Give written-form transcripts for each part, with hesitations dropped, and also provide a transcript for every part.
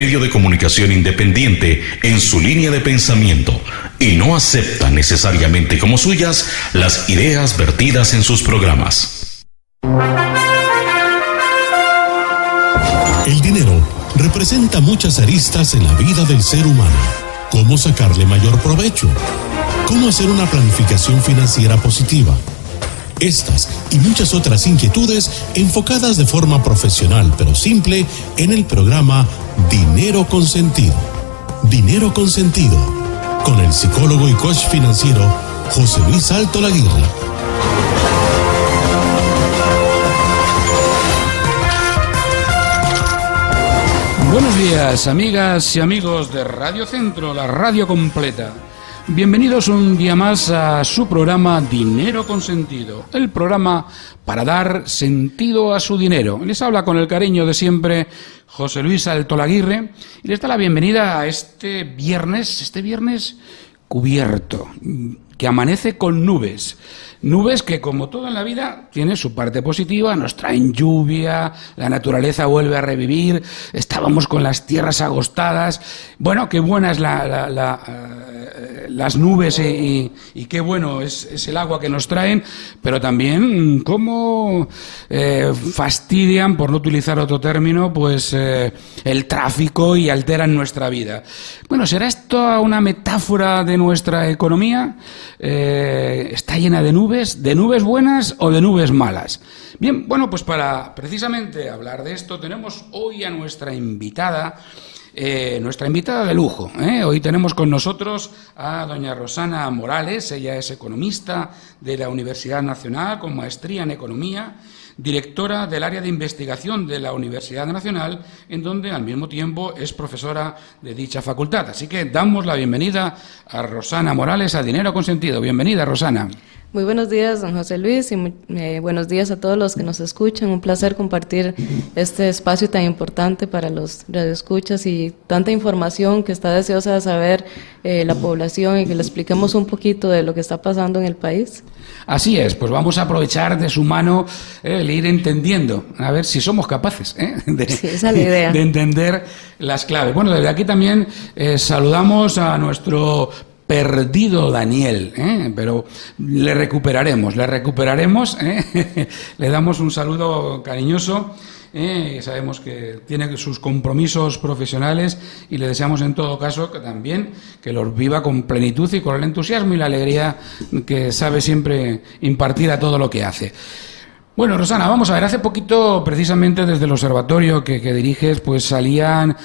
Medio de comunicación independiente en su línea de pensamiento y no acepta necesariamente como suyas las ideas vertidas en sus programas. El dinero representa muchas aristas en la vida del ser humano. ¿Cómo sacarle mayor provecho? ¿Cómo hacer una planificación financiera positiva? Estas y muchas otras inquietudes enfocadas de forma profesional pero simple en el programa Dinero con Sentido. Dinero con Sentido, con el psicólogo y coach financiero José Luis Alto Laguirre. Buenos días, amigas y amigos de Radio Centro, la radio completa. Bienvenidos un día más a su programa Dinero con Sentido, el programa para dar sentido a su dinero. Les habla con el cariño de siempre José Luis Alto Laguirre y les da la bienvenida a este viernes cubierto, que amanece con nubes. Nubes que, como todo en la vida, tiene su parte positiva, nos traen lluvia, la naturaleza vuelve a revivir, estábamos con las tierras agostadas. Bueno, qué buena es las nubes y qué bueno es el agua que nos traen, pero también cómo fastidian, por no utilizar otro término, pues el tráfico y alteran nuestra vida. Bueno, ¿será esto una metáfora de nuestra economía? ¿Está llena de nubes buenas o de nubes malas? Bien, bueno, pues para precisamente hablar de esto tenemos hoy a nuestra invitada de lujo. Hoy tenemos con nosotros a doña Rosana Morales. Ella es economista de la Universidad Nacional con maestría en Economía, directora del área de investigación de la Universidad Nacional, en donde al mismo tiempo es profesora de dicha facultad. Así que damos la bienvenida a Rosana Morales a Dinero con Sentido. Bienvenida, Rosana. Muy buenos días, don José Luis, y buenos días a todos los que nos escuchan. Un placer compartir este espacio tan importante para los radioescuchas y tanta información que está deseosa de saber la población y que le expliquemos un poquito de lo que está pasando en el país. Así es, pues vamos a aprovechar de su mano el ir entendiendo, a ver si somos capaces Sí, esa es la idea. de entender las claves. Bueno, desde aquí también saludamos a nuestro perdido Daniel, pero le recuperaremos, le damos un saludo cariñoso, sabemos que tiene sus compromisos profesionales y le deseamos en todo caso que también que los viva con plenitud y con el entusiasmo y la alegría que sabe siempre impartir a todo lo que hace. Bueno, Rosana, vamos a ver, hace poquito, precisamente desde el observatorio que diriges, pues salían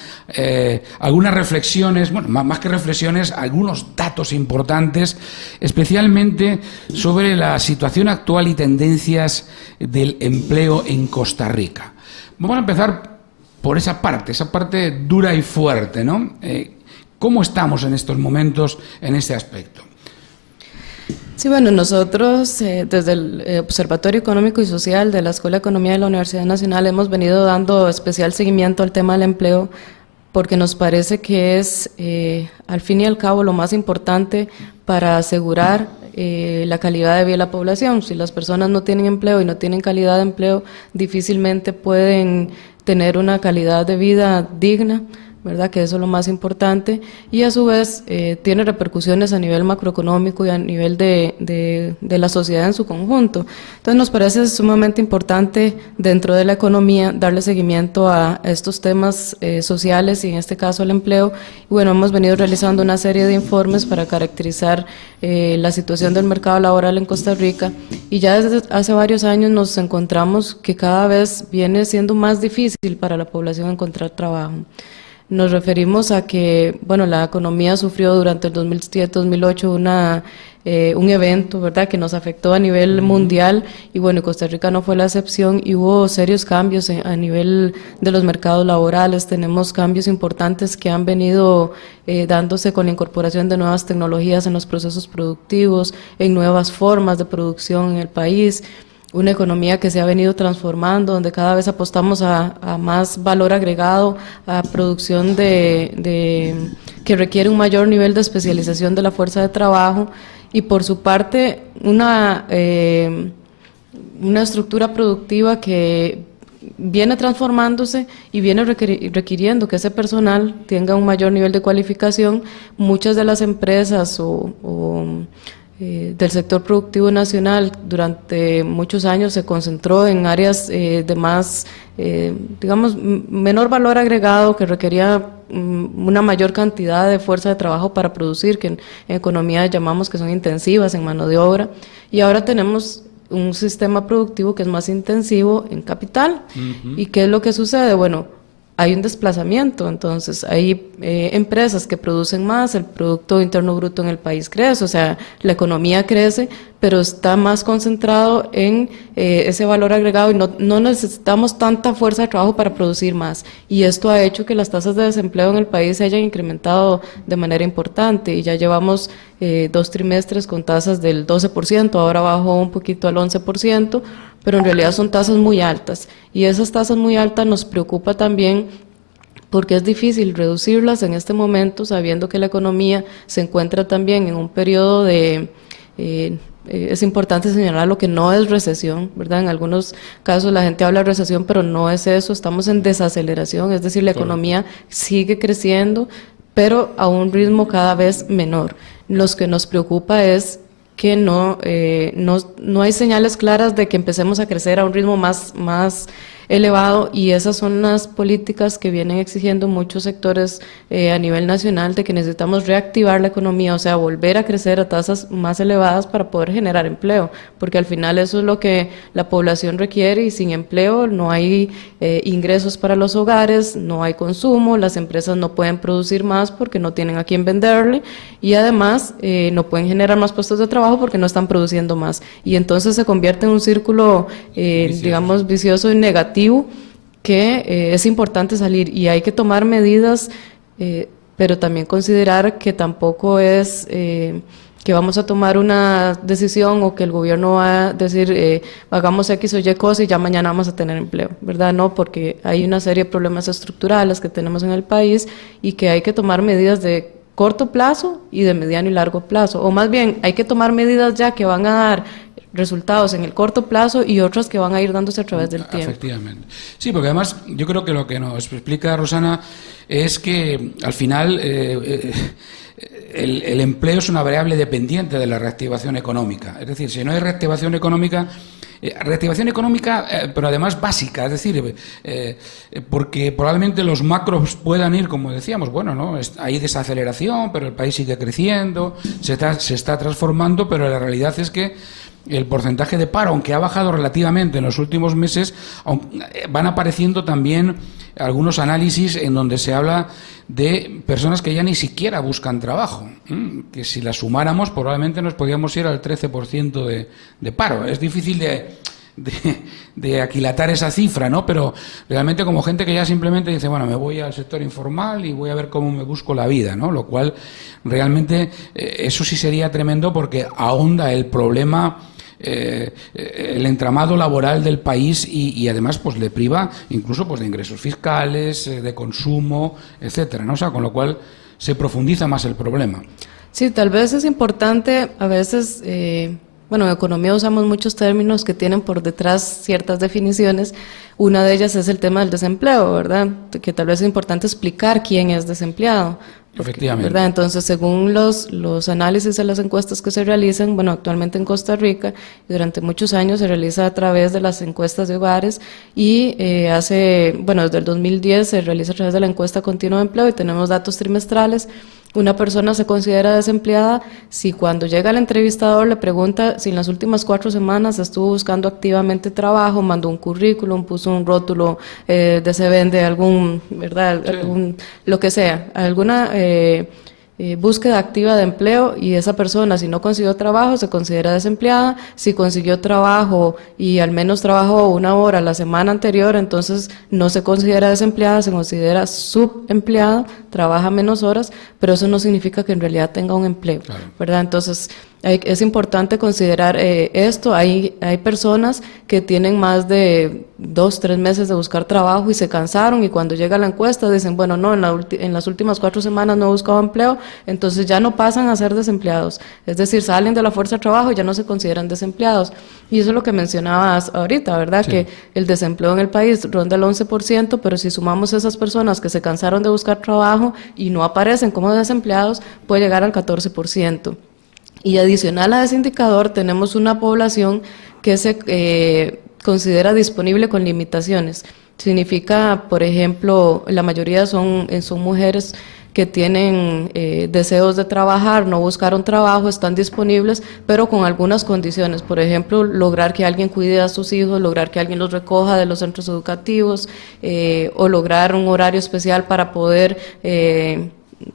algunas reflexiones, bueno, más que reflexiones, algunos datos importantes, especialmente sobre la situación actual y tendencias del empleo en Costa Rica. Vamos a empezar por esa parte dura y fuerte, ¿no? ¿Cómo estamos en estos momentos en este aspecto? Sí, bueno, nosotros desde el Observatorio Económico y Social de la Escuela de Economía de la Universidad Nacional hemos venido dando especial seguimiento al tema del empleo porque nos parece que es, al fin y al cabo, lo más importante para asegurar la calidad de vida de la población. Si las personas no tienen empleo y no tienen calidad de empleo, difícilmente pueden tener una calidad de vida digna, ¿verdad? Que eso es lo más importante, y a su vez tiene repercusiones a nivel macroeconómico y a nivel de la sociedad en su conjunto. Entonces nos parece sumamente importante dentro de la economía darle seguimiento a estos temas sociales y en este caso al empleo. Y bueno, hemos venido realizando una serie de informes para caracterizar la situación del mercado laboral en Costa Rica, y ya desde hace varios años nos encontramos que cada vez viene siendo más difícil para la población encontrar trabajo. Nos referimos a que, bueno, la economía sufrió durante el 2007-2008 un evento, ¿verdad?, que nos afectó a nivel mundial, y bueno, Costa Rica no fue la excepción, y hubo serios cambios a nivel de los mercados laborales. Tenemos cambios importantes que han venido dándose con la incorporación de nuevas tecnologías en los procesos productivos, en nuevas formas de producción en el país. Una economía que se ha venido transformando, donde cada vez apostamos a más valor agregado, a producción que requiere un mayor nivel de especialización de la fuerza de trabajo, y por su parte una estructura productiva que viene transformándose y viene requiriendo que ese personal tenga un mayor nivel de cualificación. Muchas de las empresas del sector productivo nacional durante muchos años se concentró en áreas de más, digamos, menor valor agregado, que requería una mayor cantidad de fuerza de trabajo para producir, que en economía llamamos que son intensivas en mano de obra, y ahora tenemos un sistema productivo que es más intensivo en capital. ¿Y qué es lo que sucede? Bueno, hay un desplazamiento, entonces hay empresas que producen más, el Producto Interno Bruto en el país crece, o sea, la economía crece, pero está más concentrado en ese valor agregado y no necesitamos tanta fuerza de trabajo para producir más. Y esto ha hecho que las tasas de desempleo en el país se hayan incrementado de manera importante y ya llevamos 2 trimestres con tasas del 12%, ahora bajó un poquito al 11%, pero en realidad son tasas muy altas. Y esas tasas muy altas nos preocupa también porque es difícil reducirlas en este momento, sabiendo que la economía se encuentra también en un periodo de... es importante señalar lo que no es recesión, ¿verdad? En algunos casos la gente habla de recesión, pero no es eso, estamos en desaceleración, es decir, la economía sigue creciendo, pero a un ritmo cada vez menor. Lo que nos preocupa es que no hay señales claras de que empecemos a crecer a un ritmo más elevado, y esas son las políticas que vienen exigiendo muchos sectores a nivel nacional, de que necesitamos reactivar la economía, o sea, volver a crecer a tasas más elevadas para poder generar empleo, porque al final eso es lo que la población requiere, y sin empleo no hay ingresos para los hogares, no hay consumo, las empresas no pueden producir más porque no tienen a quién venderle, y además no pueden generar más puestos de trabajo porque no están produciendo más, y entonces se convierte en un círculo, digamos, vicioso y negativo, que es importante salir, y hay que tomar medidas, pero también considerar que tampoco es que vamos a tomar una decisión o que el gobierno va a decir hagamos X o Y cosa y ya mañana vamos a tener empleo, ¿verdad? No, porque hay una serie de problemas estructurales que tenemos en el país y que hay que tomar medidas de corto plazo y de mediano y largo plazo, o más bien hay que tomar medidas ya que van a dar resultados en el corto plazo y otros que van a ir dándose a través del tiempo. Efectivamente. Sí, porque además yo creo que lo que nos explica Rosana es que al final el empleo es una variable dependiente de la reactivación económica. Es decir, si no hay reactivación económica, pero además básica, es decir, porque probablemente los macros puedan ir, como decíamos, bueno, ¿no? Hay desaceleración, pero el país sigue creciendo, se está transformando, pero la realidad es que el porcentaje de paro, aunque ha bajado relativamente en los últimos meses, van apareciendo también algunos análisis en donde se habla de personas que ya ni siquiera buscan trabajo, que si las sumáramos probablemente nos podríamos ir al 13% de paro. Es difícil de aquilatar esa cifra, ¿no? Pero realmente como gente que ya simplemente dice, bueno, me voy al sector informal y voy a ver cómo me busco la vida, ¿no? Lo cual realmente eso sí sería tremendo porque ahonda el problema, el entramado laboral del país y además pues le priva incluso pues de ingresos fiscales, de consumo, etcétera, ¿no? O sea, con lo cual se profundiza más el problema. Sí, tal vez es importante a veces, bueno, en economía usamos muchos términos que tienen por detrás ciertas definiciones. Una de ellas es el tema del desempleo, ¿verdad? Que tal vez es importante explicar quién es desempleado. Efectivamente. ¿Verdad? Entonces, según los análisis de las encuestas que se realizan, bueno, actualmente en Costa Rica, durante muchos años se realiza a través de las encuestas de hogares y desde el 2010 se realiza a través de la encuesta continua de empleo y tenemos datos trimestrales. Una persona se considera desempleada si cuando llega el entrevistador le pregunta si en las últimas 4 semanas estuvo buscando activamente trabajo, mandó un currículum, puso un rótulo de se vende algún, ¿verdad? Sí. Lo que sea, alguna búsqueda activa de empleo, y esa persona, si no consiguió trabajo, se considera desempleada. Si consiguió trabajo y al menos trabajó 1 hora la semana anterior, entonces no se considera desempleada, se considera subempleada, trabaja menos horas, pero eso no significa que en realidad tenga un empleo, claro. ¿Verdad? Entonces, Es importante considerar esto. Hay personas que tienen más de 2, 3 meses de buscar trabajo y se cansaron, y cuando llega la encuesta dicen, bueno, no, en las últimas 4 semanas no he buscado empleo, entonces ya no pasan a ser desempleados. Es decir, salen de la fuerza de trabajo y ya no se consideran desempleados. Y eso es lo que mencionabas ahorita, ¿verdad? Sí. Que el desempleo en el país ronda el 11%, pero si sumamos esas personas que se cansaron de buscar trabajo y no aparecen como desempleados, puede llegar al 14%. Y adicional a ese indicador tenemos una población que se considera disponible con limitaciones. Significa, por ejemplo, la mayoría son mujeres que tienen deseos de trabajar, no buscaron trabajo, están disponibles, pero con algunas condiciones. Por ejemplo, lograr que alguien cuide a sus hijos, lograr que alguien los recoja de los centros educativos, o lograr un horario especial para poder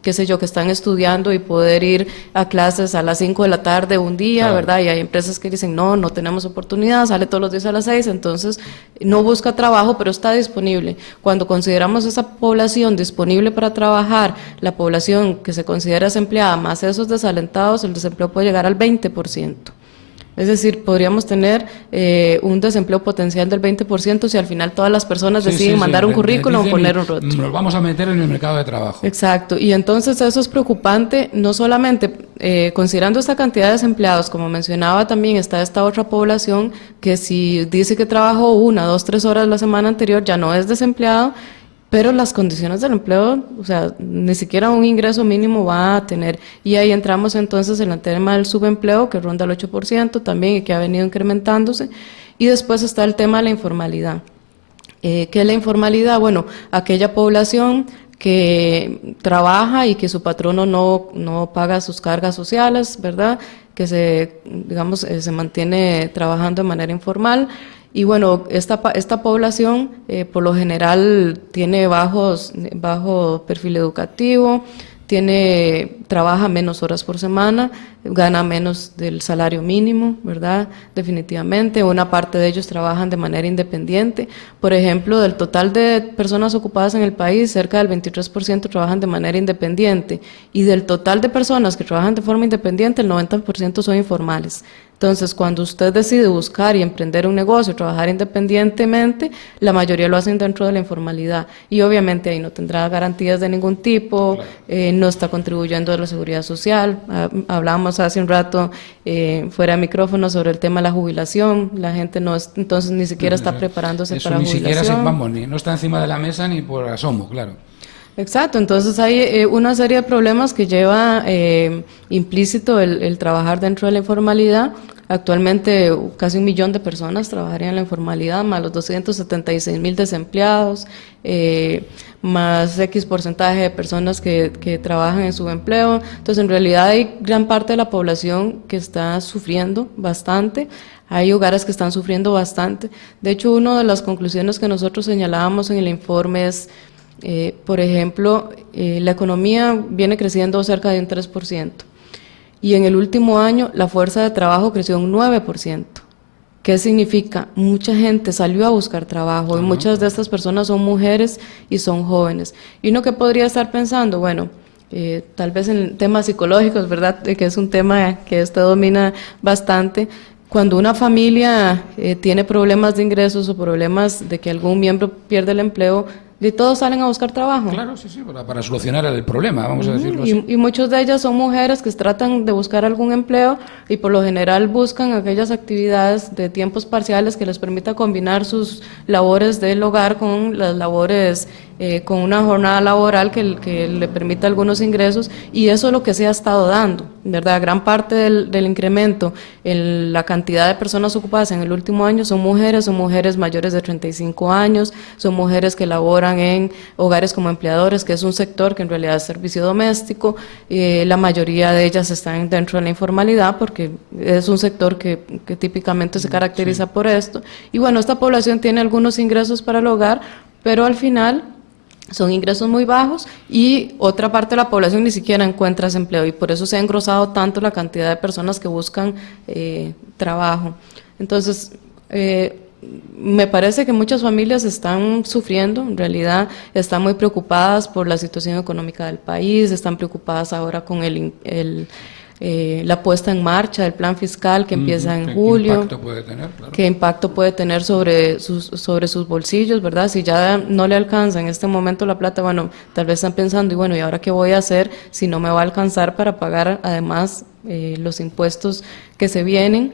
qué sé yo, que están estudiando y poder ir a clases a las 5 de la tarde un día, claro, ¿verdad? Y hay empresas que dicen, no tenemos oportunidad, sale todos los días a las 6, entonces no busca trabajo, pero está disponible. Cuando consideramos esa población disponible para trabajar, la población que se considera desempleada, más esos desalentados, el desempleo puede llegar al 20%. Es decir, podríamos tener un desempleo potencial del 20% si al final todas las personas deciden mandar un currículum o poner un rótulo. Nos vamos a meter en el mercado de trabajo. Exacto, y entonces eso es preocupante, no solamente considerando esta cantidad de desempleados, como mencionaba, también está esta otra población que si dice que trabajó 1, 2, 3 horas la semana anterior ya no es desempleado, pero las condiciones del empleo, o sea, ni siquiera un ingreso mínimo va a tener. Y ahí entramos entonces en el tema del subempleo, que ronda el 8% también y que ha venido incrementándose. Y después está el tema de la informalidad. ¿Qué es la informalidad? Bueno, aquella población que trabaja y que su patrono no paga sus cargas sociales, ¿verdad? Que se mantiene trabajando de manera informal. Y bueno, esta población por lo general tiene bajo perfil educativo, trabaja menos horas por semana, gana menos del salario mínimo, ¿verdad? Definitivamente. Una parte de ellos trabajan de manera independiente. Por ejemplo, del total de personas ocupadas en el país, cerca del 23% trabajan de manera independiente. Y del total de personas que trabajan de forma independiente, el 90% son informales. Entonces, cuando usted decide buscar y emprender un negocio, trabajar independientemente, la mayoría lo hacen dentro de la informalidad. Y obviamente ahí no tendrá garantías de ningún tipo, claro, no está contribuyendo a la seguridad social. Hablábamos hace un rato, fuera de micrófono, sobre el tema de la jubilación. La gente entonces ni siquiera está preparándose eso para ni jubilación. Siquiera no está encima de la mesa ni por asomo, claro. Exacto, entonces hay una serie de problemas que lleva implícito el trabajar dentro de la informalidad. Actualmente casi 1 millón de personas trabajarían en la informalidad, más los 276,000 desempleados, más X porcentaje de personas que trabajan en subempleo. Entonces, en realidad hay gran parte de la población que está sufriendo bastante. Hay hogares que están sufriendo bastante. De hecho, una de las conclusiones que nosotros señalábamos en el informe es, por ejemplo, la economía viene creciendo cerca de un 3%. Y en el último año la fuerza de trabajo creció un 9%. ¿Qué significa? Mucha gente salió a buscar trabajo y muchas de estas personas son mujeres y son jóvenes. Y uno que podría estar pensando, bueno, tal vez en temas psicológicos, ¿verdad? Que es un tema que esto domina bastante. Cuando una familia tiene problemas de ingresos o problemas de que algún miembro pierde el empleo, y todos salen a buscar trabajo. Claro, sí, para solucionar el problema, vamos a decirlo así. Y muchas de ellas son mujeres que tratan de buscar algún empleo y por lo general buscan aquellas actividades de tiempos parciales que les permita combinar sus labores del hogar con las labores, con una jornada laboral que le permita algunos ingresos, y eso es lo que se ha estado dando, ¿verdad? Gran parte del incremento en la cantidad de personas ocupadas en el último año son mujeres mayores de 35 años, son mujeres que laboran en hogares como empleadores, que es un sector que en realidad es servicio doméstico. La mayoría de ellas están dentro de la informalidad porque es un sector que típicamente se caracteriza por esto. Y bueno, esta población tiene algunos ingresos para el hogar, pero al final son ingresos muy bajos y otra parte de la población ni siquiera encuentra ese empleo, y por eso se ha engrosado tanto la cantidad de personas que buscan trabajo. Entonces, me parece que muchas familias están sufriendo, en realidad están muy preocupadas por la situación económica del país, están preocupadas ahora con la puesta en marcha del plan fiscal que empieza en julio. ¿Qué impacto puede tener? Claro. ¿Qué impacto puede tener sobre sus bolsillos, verdad? Si ya no le alcanza en este momento la plata, bueno, tal vez están pensando, y bueno, ¿y ahora qué voy a hacer si no me va a alcanzar para pagar además los impuestos que se vienen?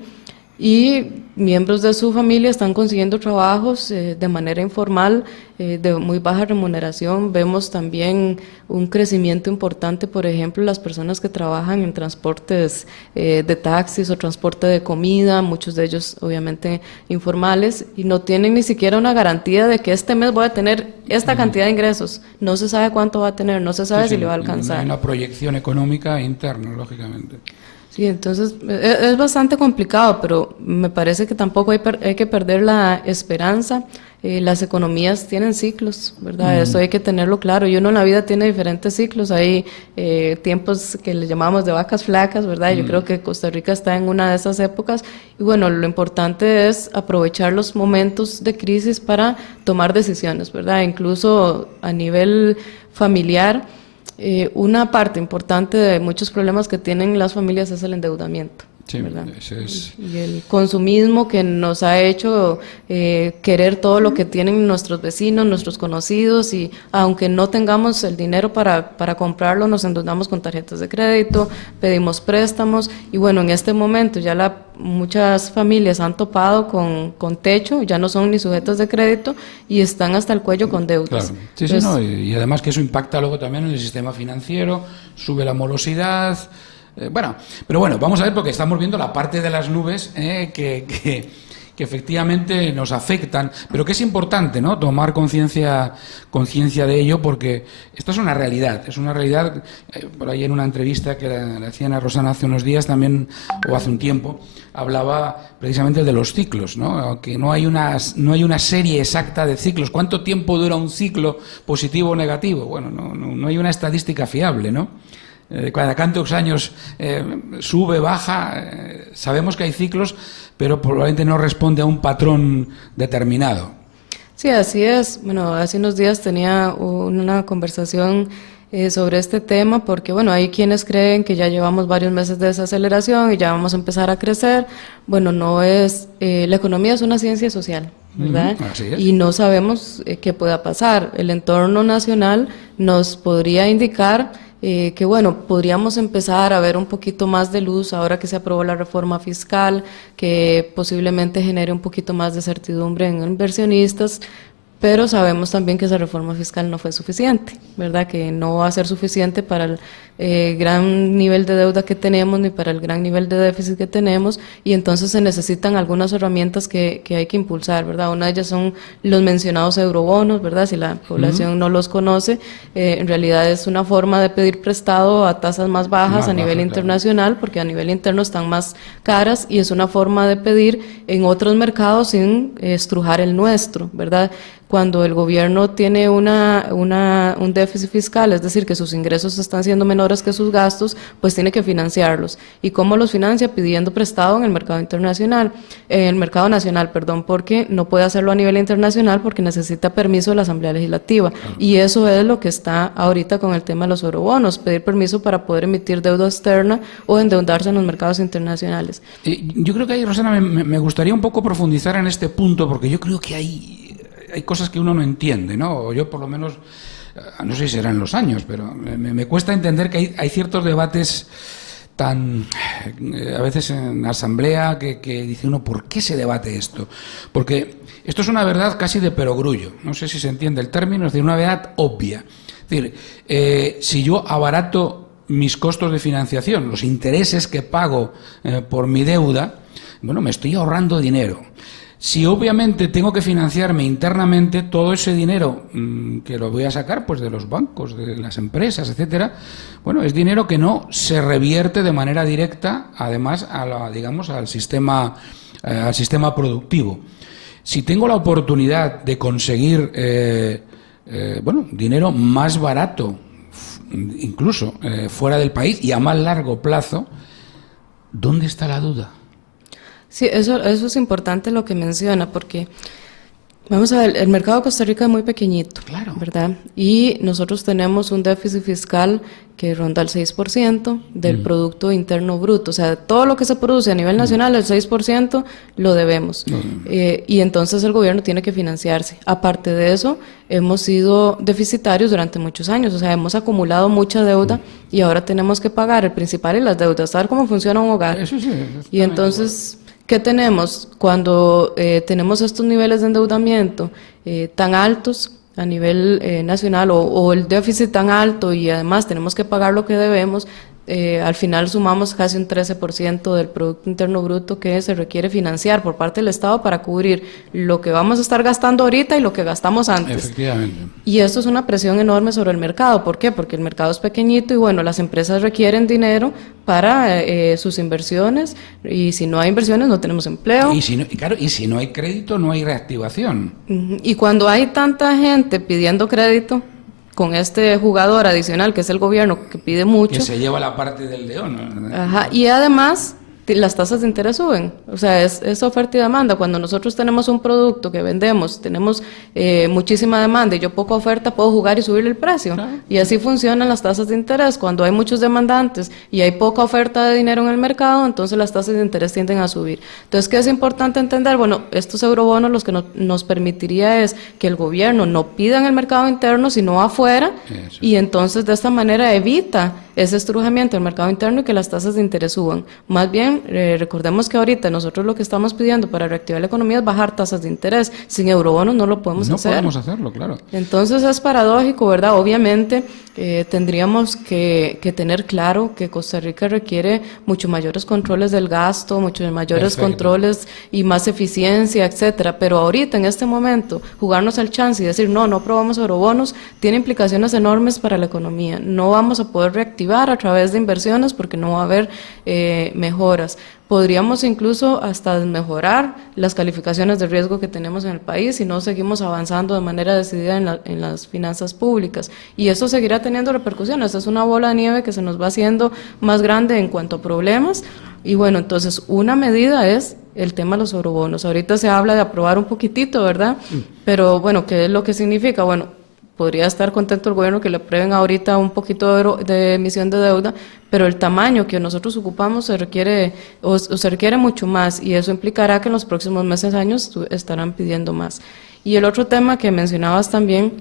Y miembros de su familia están consiguiendo trabajos de manera informal, de muy baja remuneración. Vemos también un crecimiento importante, por ejemplo, las personas que trabajan en transportes de taxis o transporte de comida, muchos de ellos obviamente informales, y no tienen ni siquiera una garantía de que este mes voy a tener esta cantidad de ingresos. No se sabe cuánto va a tener, no se sabe si le va a alcanzar. Hay una proyección económica interna, lógicamente. Sí, entonces es bastante complicado, pero me parece que tampoco hay que perder la esperanza. Las economías tienen ciclos, ¿verdad? Eso hay que tenerlo claro. Y uno en la vida tiene diferentes ciclos. Hay tiempos que le llamamos de vacas flacas, ¿verdad? Yo creo que Costa Rica está en una de esas épocas. Y bueno, lo importante es aprovechar los momentos de crisis para tomar decisiones, ¿verdad? Incluso a nivel familiar. Una parte importante de muchos problemas que tienen las familias es el endeudamiento. Sí, ¿verdad? Ese es. Y el consumismo que nos ha hecho querer todo lo que tienen nuestros vecinos, nuestros conocidos, y aunque no tengamos el dinero para comprarlo, nos endeudamos con tarjetas de crédito, pedimos préstamos, y bueno, en este momento ya muchas familias han topado con techo, ya no son ni sujetos de crédito y están hasta el cuello con deudas. Claro. Sí, sí, no, y además que eso impacta luego también en el sistema financiero, sube la morosidad. Pero bueno, vamos a ver, porque estamos viendo la parte de las nubes que efectivamente nos afectan, pero que es importante, ¿no?, tomar conciencia de ello, porque esto es una realidad. Por ahí en una entrevista que le hacían a Rosana hace unos días también, o hace un tiempo, hablaba precisamente de los ciclos, ¿no?, que no hay una serie exacta de ciclos. ¿Cuánto tiempo dura un ciclo positivo o negativo? Bueno, no hay una estadística fiable, ¿no? Cada tantos años sube, baja, sabemos que hay ciclos, pero probablemente no responde a un patrón determinado. Sí, así es. Bueno, hace unos días tenía una conversación sobre este tema, porque bueno, hay quienes creen que ya llevamos varios meses de desaceleración y ya vamos a empezar a crecer. Bueno, no es, la economía es una ciencia social, ¿verdad? Así es. Y no sabemos qué pueda pasar. El entorno nacional nos podría indicar que bueno, podríamos empezar a ver un poquito más de luz ahora que se aprobó la reforma fiscal, que posiblemente genere un poquito más de certidumbre en inversionistas, pero sabemos también que esa reforma fiscal no fue suficiente, ¿verdad? Que no va a ser suficiente para el gran nivel de deuda que tenemos ni para el gran nivel de déficit que tenemos, y entonces se necesitan algunas herramientas que hay que impulsar, ¿verdad? Una de ellas son los mencionados eurobonos, ¿verdad? Si la población no los conoce, en realidad es una forma de pedir prestado a tasas más bajas a nivel internacional, porque a nivel interno están más caras, y es una forma de pedir en otros mercados sin estrujar el nuestro, ¿verdad? Cuando el gobierno tiene un déficit fiscal, es decir, que sus ingresos están siendo menores que sus gastos, pues tiene que financiarlos. ¿Y cómo los financia? Pidiendo prestado en el mercado internacional, porque no puede hacerlo a nivel internacional porque necesita permiso de la Asamblea Legislativa. Y eso es lo que está ahorita con el tema de los eurobonos, pedir permiso para poder emitir deuda externa o endeudarse en los mercados internacionales. Yo creo que ahí, Rosana, me gustaría un poco profundizar en este punto, porque yo creo que hay cosas que uno no entiende, ¿no? O yo por lo menos, no sé si serán los años, pero me cuesta entender que hay ciertos debates tan, a veces en la asamblea, que dice uno, ¿por qué se debate esto? Porque esto es una verdad casi de perogrullo, no sé si se entiende el término, es decir, una verdad obvia. Es decir, si yo abarato mis costos de financiación, los intereses que pago por mi deuda, bueno, me estoy ahorrando dinero. Si obviamente tengo que financiarme internamente, todo ese dinero que lo voy a sacar pues de los bancos, de las empresas, etcétera, bueno, es dinero que no se revierte de manera directa, además, al sistema productivo. Si tengo la oportunidad de conseguir dinero más barato, incluso fuera del país y a más largo plazo, ¿dónde está la duda? Sí, eso es importante lo que menciona, porque Vamos a ver, el mercado de Costa Rica es muy pequeñito, Claro. ¿verdad? Y nosotros tenemos un déficit fiscal que ronda el 6% del Producto Interno Bruto. O sea, todo lo que se produce a nivel nacional, el 6% lo debemos. Y entonces el gobierno tiene que financiarse. Aparte de eso, hemos sido deficitarios durante muchos años. O sea, hemos acumulado mucha deuda y ahora tenemos que pagar el principal y las deudas. ¿Saber cómo funciona un hogar? Eso sí. Y entonces, ¿qué tenemos? Cuando tenemos estos niveles de endeudamiento tan altos a nivel nacional o el déficit tan alto y además tenemos que pagar lo que debemos, al final sumamos casi un 13% del Producto Interno Bruto que se requiere financiar por parte del Estado para cubrir lo que vamos a estar gastando ahorita y lo que gastamos antes. Efectivamente. Y esto es una presión enorme sobre el mercado. ¿Por qué? Porque el mercado es pequeñito y bueno, las empresas requieren dinero para sus inversiones y si no hay inversiones no tenemos empleo. Y si no hay crédito, no hay reactivación. Y cuando hay tanta gente pidiendo crédito, con este jugador adicional que es el gobierno que pide mucho. Que se lleva la parte del león, ¿no? Ajá, y además las tasas de interés suben, o sea, es oferta y demanda. Cuando nosotros tenemos un producto que vendemos, tenemos muchísima demanda y yo poca oferta, puedo jugar y subir el precio. Claro. Y así funcionan las tasas de interés. Cuando hay muchos demandantes y hay poca oferta de dinero en el mercado, entonces las tasas de interés tienden a subir. Entonces, ¿qué es importante entender? Bueno, estos eurobonos los que nos permitiría es que el gobierno no pida en el mercado interno, sino afuera, eso. Y entonces de esta manera evita ese estrujamiento del mercado interno y que las tasas de interés suban. Más bien, recordemos que ahorita nosotros lo que estamos pidiendo para reactivar la economía es bajar tasas de interés. Sin eurobonos no lo podemos hacer. No podemos hacerlo, claro. Entonces es paradójico, ¿verdad? Obviamente tendríamos que tener claro que Costa Rica requiere mucho mayores controles del gasto, muchos mayores controles y más eficiencia, etcétera. Pero ahorita, en este momento, jugarnos el chance y decir no aprobamos eurobonos, tiene implicaciones enormes para la economía. No vamos a poder reactivar a través de inversiones porque no va a haber mejoras. Podríamos incluso hasta mejorar las calificaciones de riesgo que tenemos en el país si no seguimos avanzando de manera decidida en las finanzas públicas. Y eso seguirá teniendo repercusiones. Es una bola de nieve que se nos va haciendo más grande en cuanto a problemas. Y bueno, entonces una medida es el tema de los eurobonos. Ahorita se habla de aprobar un poquitito, ¿verdad? Pero bueno, ¿qué es lo que significa? Bueno, podría estar contento el gobierno que le aprueben ahorita un poquito de emisión de deuda, pero el tamaño que nosotros ocupamos se requiere mucho más y eso implicará que en los próximos meses, años estarán pidiendo más. Y el otro tema que mencionabas también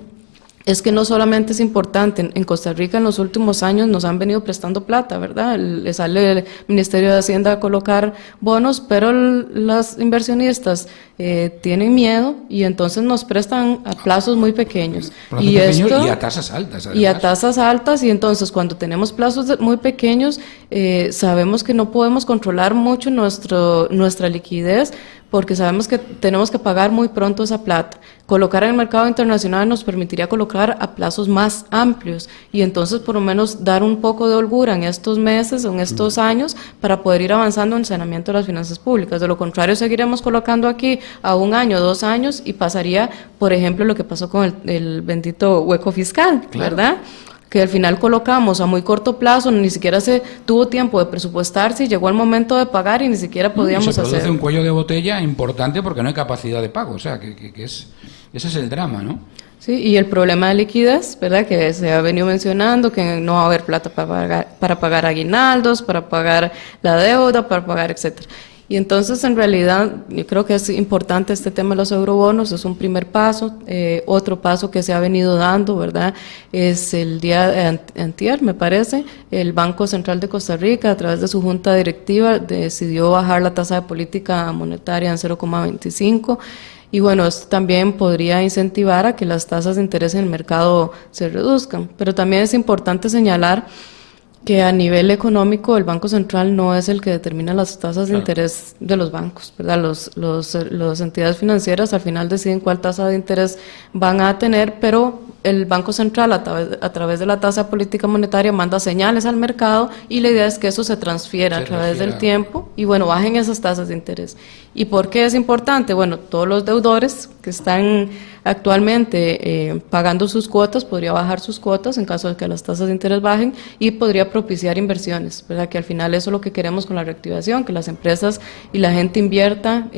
es que no solamente es importante, en Costa Rica en los últimos años nos han venido prestando plata, ¿verdad? Le sale el Ministerio de Hacienda a colocar bonos, pero los inversionistas tienen miedo y entonces nos prestan a plazos muy pequeños. Y a tasas altas. Además. Y a tasas altas, y entonces cuando tenemos plazos muy pequeños, sabemos que no podemos controlar mucho nuestra liquidez, porque sabemos que tenemos que pagar muy pronto esa plata. Colocar en el mercado internacional nos permitiría colocar a plazos más amplios y entonces por lo menos dar un poco de holgura en estos meses o en estos años para poder ir avanzando en el saneamiento de las finanzas públicas. De lo contrario, seguiremos colocando aquí a 1 año, 2 años y pasaría, por ejemplo, lo que pasó con el bendito hueco fiscal, claro. ¿Verdad? Que al final colocamos a muy corto plazo, ni siquiera se tuvo tiempo de presupuestarse y llegó el momento de pagar y ni siquiera podíamos hacer. Se produce un cuello de botella importante porque no hay capacidad de pago, o sea, ese es el drama, ¿no? Sí, y el problema de liquidez, ¿verdad? Que se ha venido mencionando, que no va a haber plata para pagar aguinaldos, para pagar la deuda, para pagar, etcétera. Y entonces, en realidad, yo creo que es importante este tema de los eurobonos, es un primer paso. Otro paso que se ha venido dando, ¿verdad?, es el día de antier, me parece, el Banco Central de Costa Rica, a través de su junta directiva, decidió bajar la tasa de política monetaria en 0,25. Y bueno, esto también podría incentivar a que las tasas de interés en el mercado se reduzcan. Pero también es importante señalar que a nivel económico el Banco Central no es el que determina las tasas de interés de los bancos, ¿verdad? Las entidades financieras al final deciden cuál tasa de interés van a tener, pero el Banco Central a través de la tasa política monetaria manda señales al mercado y la idea es que eso se transfiera a través del tiempo y bueno, bajen esas tasas de interés. ¿Y por qué es importante? Bueno, todos los deudores que están actualmente pagando sus cuotas, podría bajar sus cuotas en caso de que las tasas de interés bajen y podría propiciar inversiones, ¿verdad? Que al final eso es lo que queremos con la reactivación, que las empresas y la gente invierta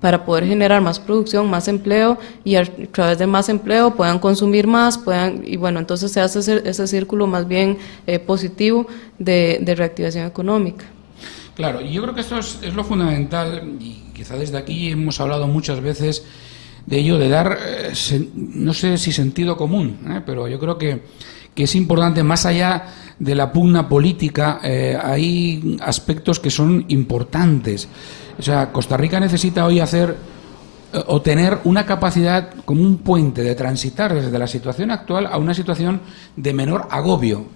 para poder generar más producción, más empleo y a través de más empleo puedan consumir más, y bueno, entonces se hace ese círculo más bien positivo de reactivación económica. Claro, y yo creo que esto es lo fundamental, y quizá desde aquí hemos hablado muchas veces de ello, de dar, no sé si sentido común, pero yo creo que es importante, más allá de la pugna política, hay aspectos que son importantes. O sea, Costa Rica necesita hoy o tener una capacidad como un puente de transitar desde la situación actual a una situación de menor agobio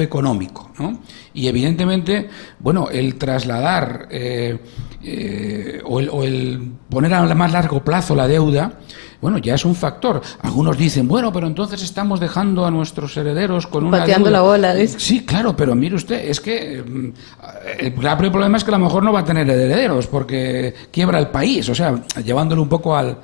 económico, ¿no? Y evidentemente, bueno, el trasladar o el poner a más largo plazo la deuda, bueno, ya es un factor. Algunos dicen, bueno, pero entonces estamos dejando a nuestros herederos con una pateando deuda. La bola, ¿dice? Sí, claro, pero mire usted, es que el grave problema es que a lo mejor no va a tener herederos porque quiebra el país, o sea, llevándolo un poco al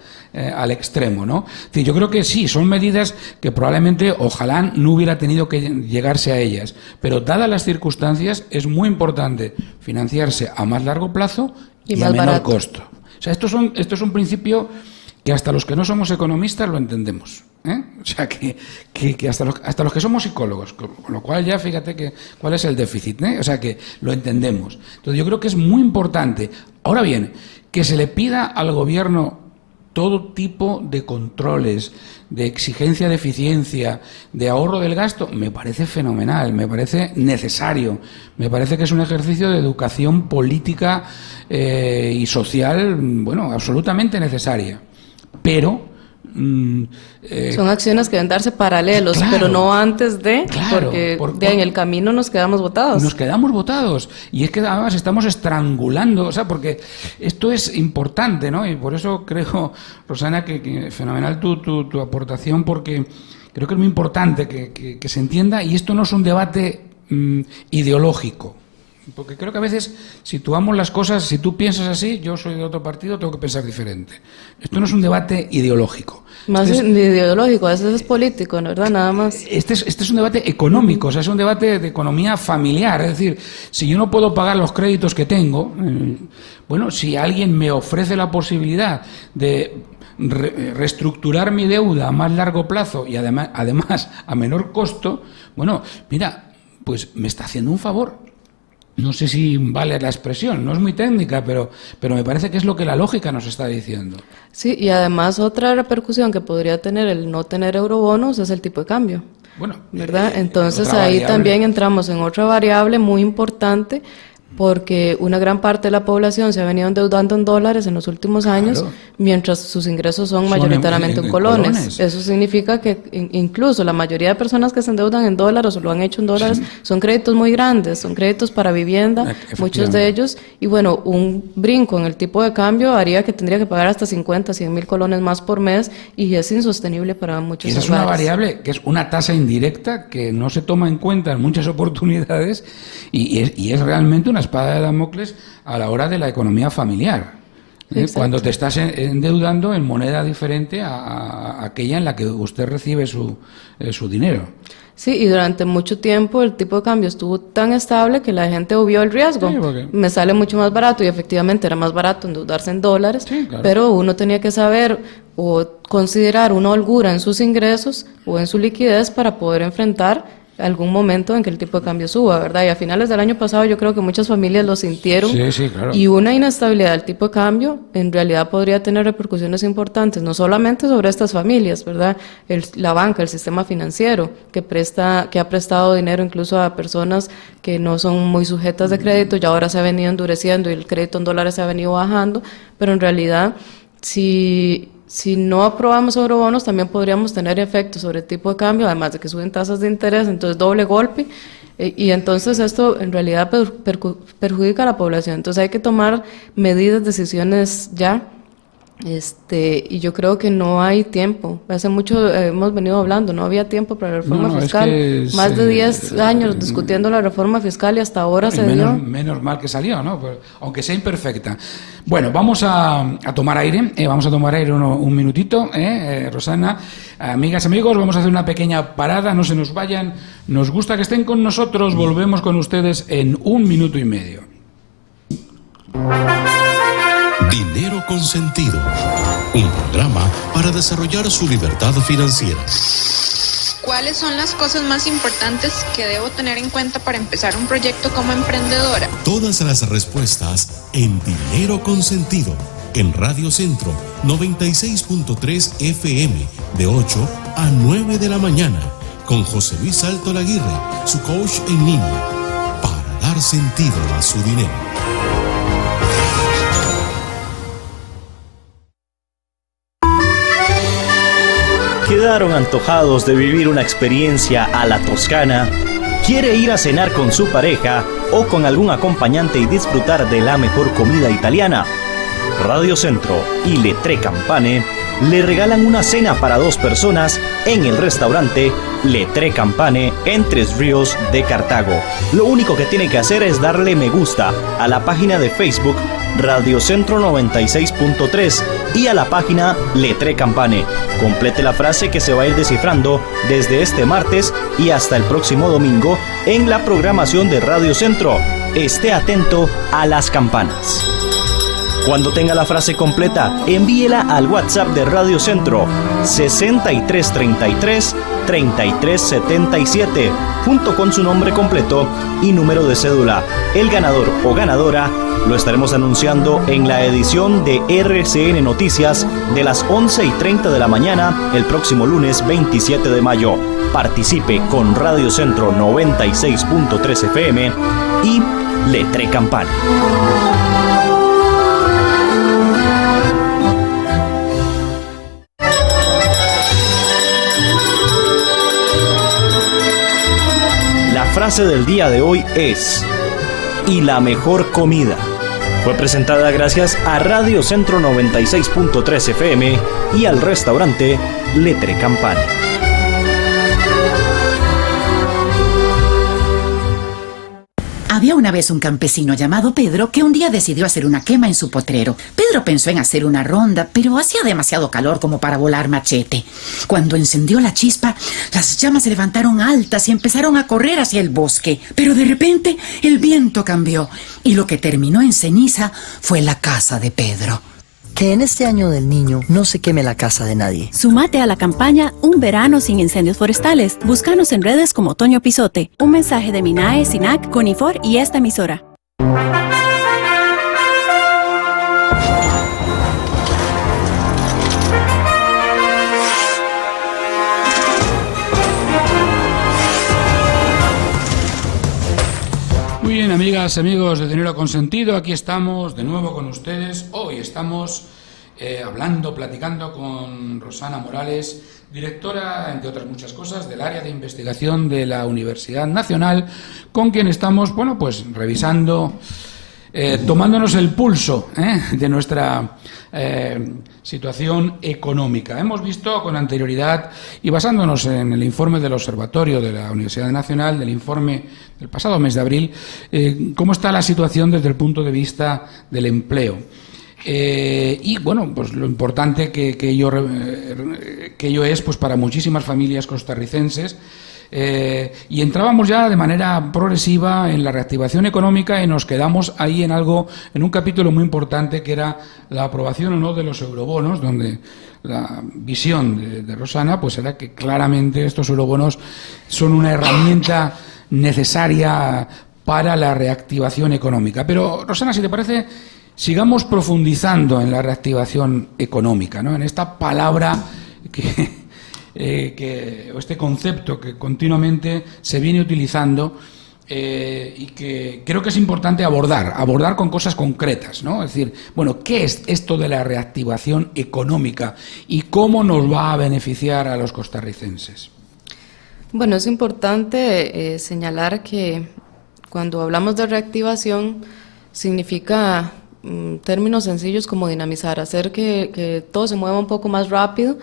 extremo, ¿no? Es decir, yo creo que sí, son medidas que probablemente, ojalá no hubiera tenido que llegarse a ellas, pero dadas las circunstancias es muy importante financiarse a más largo plazo y a menor barato. costo. O sea, esto es un principio que hasta los que no somos economistas lo entendemos, ¿eh? O sea, que hasta los que somos psicólogos, con lo cual ya fíjate cuál es el déficit, ¿eh? O sea, que lo entendemos. Entonces yo creo que es muy importante. Ahora bien, que se le pida al gobierno todo tipo de controles, de exigencia de eficiencia, de ahorro del gasto, me parece fenomenal, me parece necesario, me parece que es un ejercicio de educación política y social, bueno, absolutamente necesaria. Pero son acciones que deben darse paralelos, claro, pero no antes de, claro, porque en el camino nos quedamos botados. Nos quedamos botados. Y es que además estamos estrangulando, o sea, porque esto es importante, ¿no? Y por eso creo, Rosana, que fenomenal tu aportación, porque creo que es muy importante que se entienda, y esto no es un debate ideológico. Porque creo que a veces situamos las cosas, si tú piensas así, yo soy de otro partido, tengo que pensar diferente. Esto no es un debate ideológico. Más ideológico, a veces es político, ¿verdad? Nada más. Este es un debate económico, o sea, es un debate de economía familiar. Es decir, si yo no puedo pagar los créditos que tengo, bueno, si alguien me ofrece la posibilidad de reestructurar mi deuda a más largo plazo y además a menor costo, bueno, mira, pues me está haciendo un favor. No sé si vale la expresión, no es muy técnica, pero me parece que es lo que la lógica nos está diciendo. Sí, y además otra repercusión que podría tener el no tener eurobonos es el tipo de cambio. Bueno, ¿verdad? Entonces otra ahí variable. también entramos en otra variable muy importante, porque una gran parte de la población se ha venido endeudando en dólares en los últimos años, mientras sus ingresos son mayoritariamente en colones. Eso significa que incluso la mayoría de personas que se endeudan en dólares o lo han hecho en dólares, sí, son créditos muy grandes, son créditos para vivienda, muchos de ellos, y bueno, un brinco en el tipo de cambio haría que tendría que pagar hasta 50, 100 mil colones más por mes, y es insostenible para muchos hogares. Esa es una variable que es una tasa indirecta que no se toma en cuenta en muchas oportunidades y es realmente una espada de Damocles a la hora de la economía familiar. Cuando te estás endeudando en moneda diferente a aquella en la que usted recibe su dinero. Sí, y durante mucho tiempo el tipo de cambio estuvo tan estable que la gente obvió el riesgo. Sí, me sale mucho más barato, y efectivamente era más barato endeudarse en dólares, sí, claro, pero uno tenía que saber o considerar una holgura en sus ingresos o en su liquidez para poder enfrentar algún momento en que el tipo de cambio suba, ¿verdad? Y a finales del año pasado yo creo que muchas familias lo sintieron, sí, sí, claro, y una inestabilidad del tipo de cambio en realidad podría tener repercusiones importantes, no solamente sobre estas familias, ¿verdad? La banca, el sistema financiero, que ha prestado dinero incluso a personas que no son muy sujetas de crédito, y ahora se ha venido endureciendo y el crédito en dólares se ha venido bajando, pero en realidad si no aprobamos eurobonos, también podríamos tener efectos sobre el tipo de cambio, además de que suben tasas de interés, entonces doble golpe, y entonces esto en realidad perjudica a la población. Entonces hay que tomar medidas, decisiones ya, Y yo creo que no hay tiempo. Hace mucho hemos venido hablando, no había tiempo para la reforma fiscal. Más de 10 años discutiendo la reforma fiscal y hasta ahora se dio. Menos mal que salió, ¿no? Pues, aunque sea imperfecta. Bueno, vamos a tomar aire. Vamos a tomar aire un minutito, Rosana. Amigas, amigos, vamos a hacer una pequeña parada. No se nos vayan. Nos gusta que estén con nosotros. Volvemos con ustedes en 1 minuto y medio. Dinero Consentido, un programa para desarrollar su libertad financiera. ¿Cuáles son las cosas más importantes que debo tener en cuenta para empezar un proyecto como emprendedora? Todas las respuestas en Dinero Consentido, en Radio Centro 96.3 FM, de 8 a 9 de la mañana, con José Luis Salto Laguirre, su coach en línea, para dar sentido a su dinero. ¿Quedaron antojados de vivir una experiencia a la toscana? ¿Quiere ir a cenar con su pareja o con algún acompañante y disfrutar de la mejor comida italiana? Radio Centro y Le Tre Campane le regalan una cena para 2 personas en el restaurante Le Tre Campane en Tres Ríos de Cartago. Lo único que tiene que hacer es darle me gusta a la página de Facebook Radio Centro 96.3 y a la página Le Tre Campane. Complete la frase que se va a ir descifrando desde este martes y hasta el próximo domingo en la programación de Radio Centro. Esté atento a las campanas. Cuando tenga la frase completa, envíela al WhatsApp de Radio Centro 6333-3377, junto con su nombre completo y número de cédula. El ganador o ganadora lo estaremos anunciando en la edición de RCN Noticias de las 11:30 de la mañana el próximo lunes 27 de mayo. Participe con Radio Centro 96.3 FM y Le Tre Campane. La frase del día de hoy es: y la mejor comida. Fue presentada gracias a Radio Centro 96.3 FM y al restaurante Le Tre Campane. Había una vez un campesino llamado Pedro que un día decidió hacer una quema en su potrero. Pedro pensó en hacer una ronda, pero hacía demasiado calor como para volar machete. Cuando encendió la chispa, las llamas se levantaron altas y empezaron a correr hacia el bosque. Pero de repente el viento cambió y lo que terminó en ceniza fue la casa de Pedro. Que en este año del niño no se queme la casa de nadie. Sumate a la campaña Un Verano Sin Incendios Forestales. Búscanos en redes como Toño Pisote. Un mensaje de MINAE, SINAC, CONIFOR y esta emisora. Muy bien, amigas, amigos de Dinero Consentido, aquí estamos de nuevo con ustedes. Hoy estamos platicando con Rosana Morales, directora, entre otras muchas cosas, del área de investigación de la Universidad Nacional, con quien estamos, revisando, tomándonos el pulso de nuestra situación económica. Hemos visto con anterioridad, y basándonos en el informe del Observatorio de la Universidad Nacional, del informe del pasado mes de abril, cómo está la situación desde el punto de vista del empleo. Lo importante que ello es para muchísimas familias costarricenses. Y entrábamos ya de manera progresiva en la reactivación económica y nos quedamos ahí en un capítulo muy importante, que era la aprobación o no de los eurobonos, donde la visión de Rosana era que claramente estos eurobonos son una herramienta necesaria para la reactivación económica. Pero, Rosana, si te parece, sigamos profundizando en la reactivación económica, ¿no? En esta palabra o este concepto que continuamente se viene utilizando y que creo que es importante abordar con cosas concretas, ¿no? Es decir, ¿qué es esto de la reactivación económica y cómo nos va a beneficiar a los costarricenses? Bueno, es importante señalar que cuando hablamos de reactivación significa términos sencillos como dinamizar, hacer que todo se mueva un poco más rápido,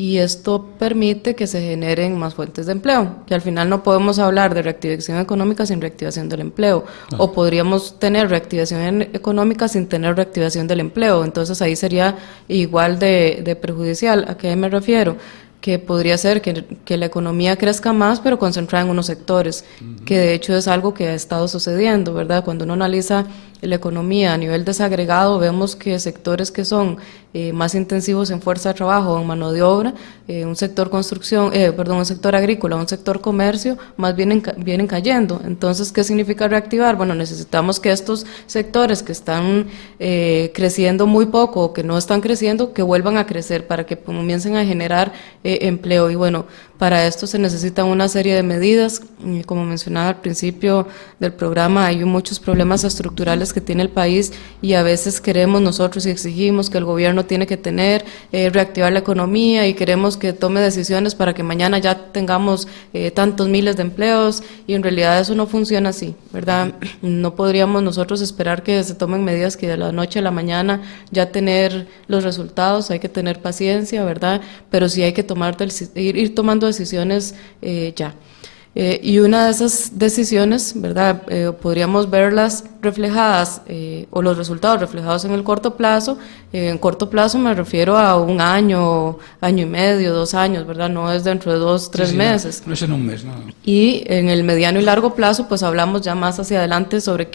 y esto permite que se generen más fuentes de empleo, que al final no podemos hablar de reactivación económica sin reactivación del empleo, o podríamos tener reactivación económica sin tener reactivación del empleo, entonces ahí sería igual de perjudicial. ¿A qué me refiero? Que podría ser que la economía crezca más, pero concentrada en unos sectores, que de hecho es algo que ha estado sucediendo, ¿verdad? Cuando uno analiza la economía a nivel desagregado, vemos que sectores que son más intensivos en fuerza de trabajo o en mano de obra, un sector un sector agrícola, un sector comercio, más vienen cayendo. Entonces, ¿qué significa reactivar? Bueno, necesitamos que estos sectores que están creciendo muy poco o que no están creciendo, que vuelvan a crecer para que comiencen a generar empleo. Y bueno, para esto se necesita una serie de medidas. Como mencionaba al principio del programa, hay muchos problemas estructurales que tiene el país, y a veces queremos nosotros y exigimos que el gobierno tiene que reactivar la economía, y queremos que tome decisiones para que mañana ya tengamos tantos miles de empleos, y en realidad eso no funciona así, ¿verdad? No podríamos nosotros esperar que se tomen medidas que de la noche a la mañana ya tener los resultados. Hay que tener paciencia, ¿verdad? Pero sí hay que ir tomando decisiones ya. Y una de esas decisiones, ¿verdad? Podríamos verlas reflejadas o los resultados reflejados en el corto plazo. En corto plazo me refiero a un año, año y medio, 2 años, ¿verdad? No es dentro de 2, 3 meses. No es en un mes, no. Y en el mediano y largo plazo, pues hablamos ya más hacia adelante sobre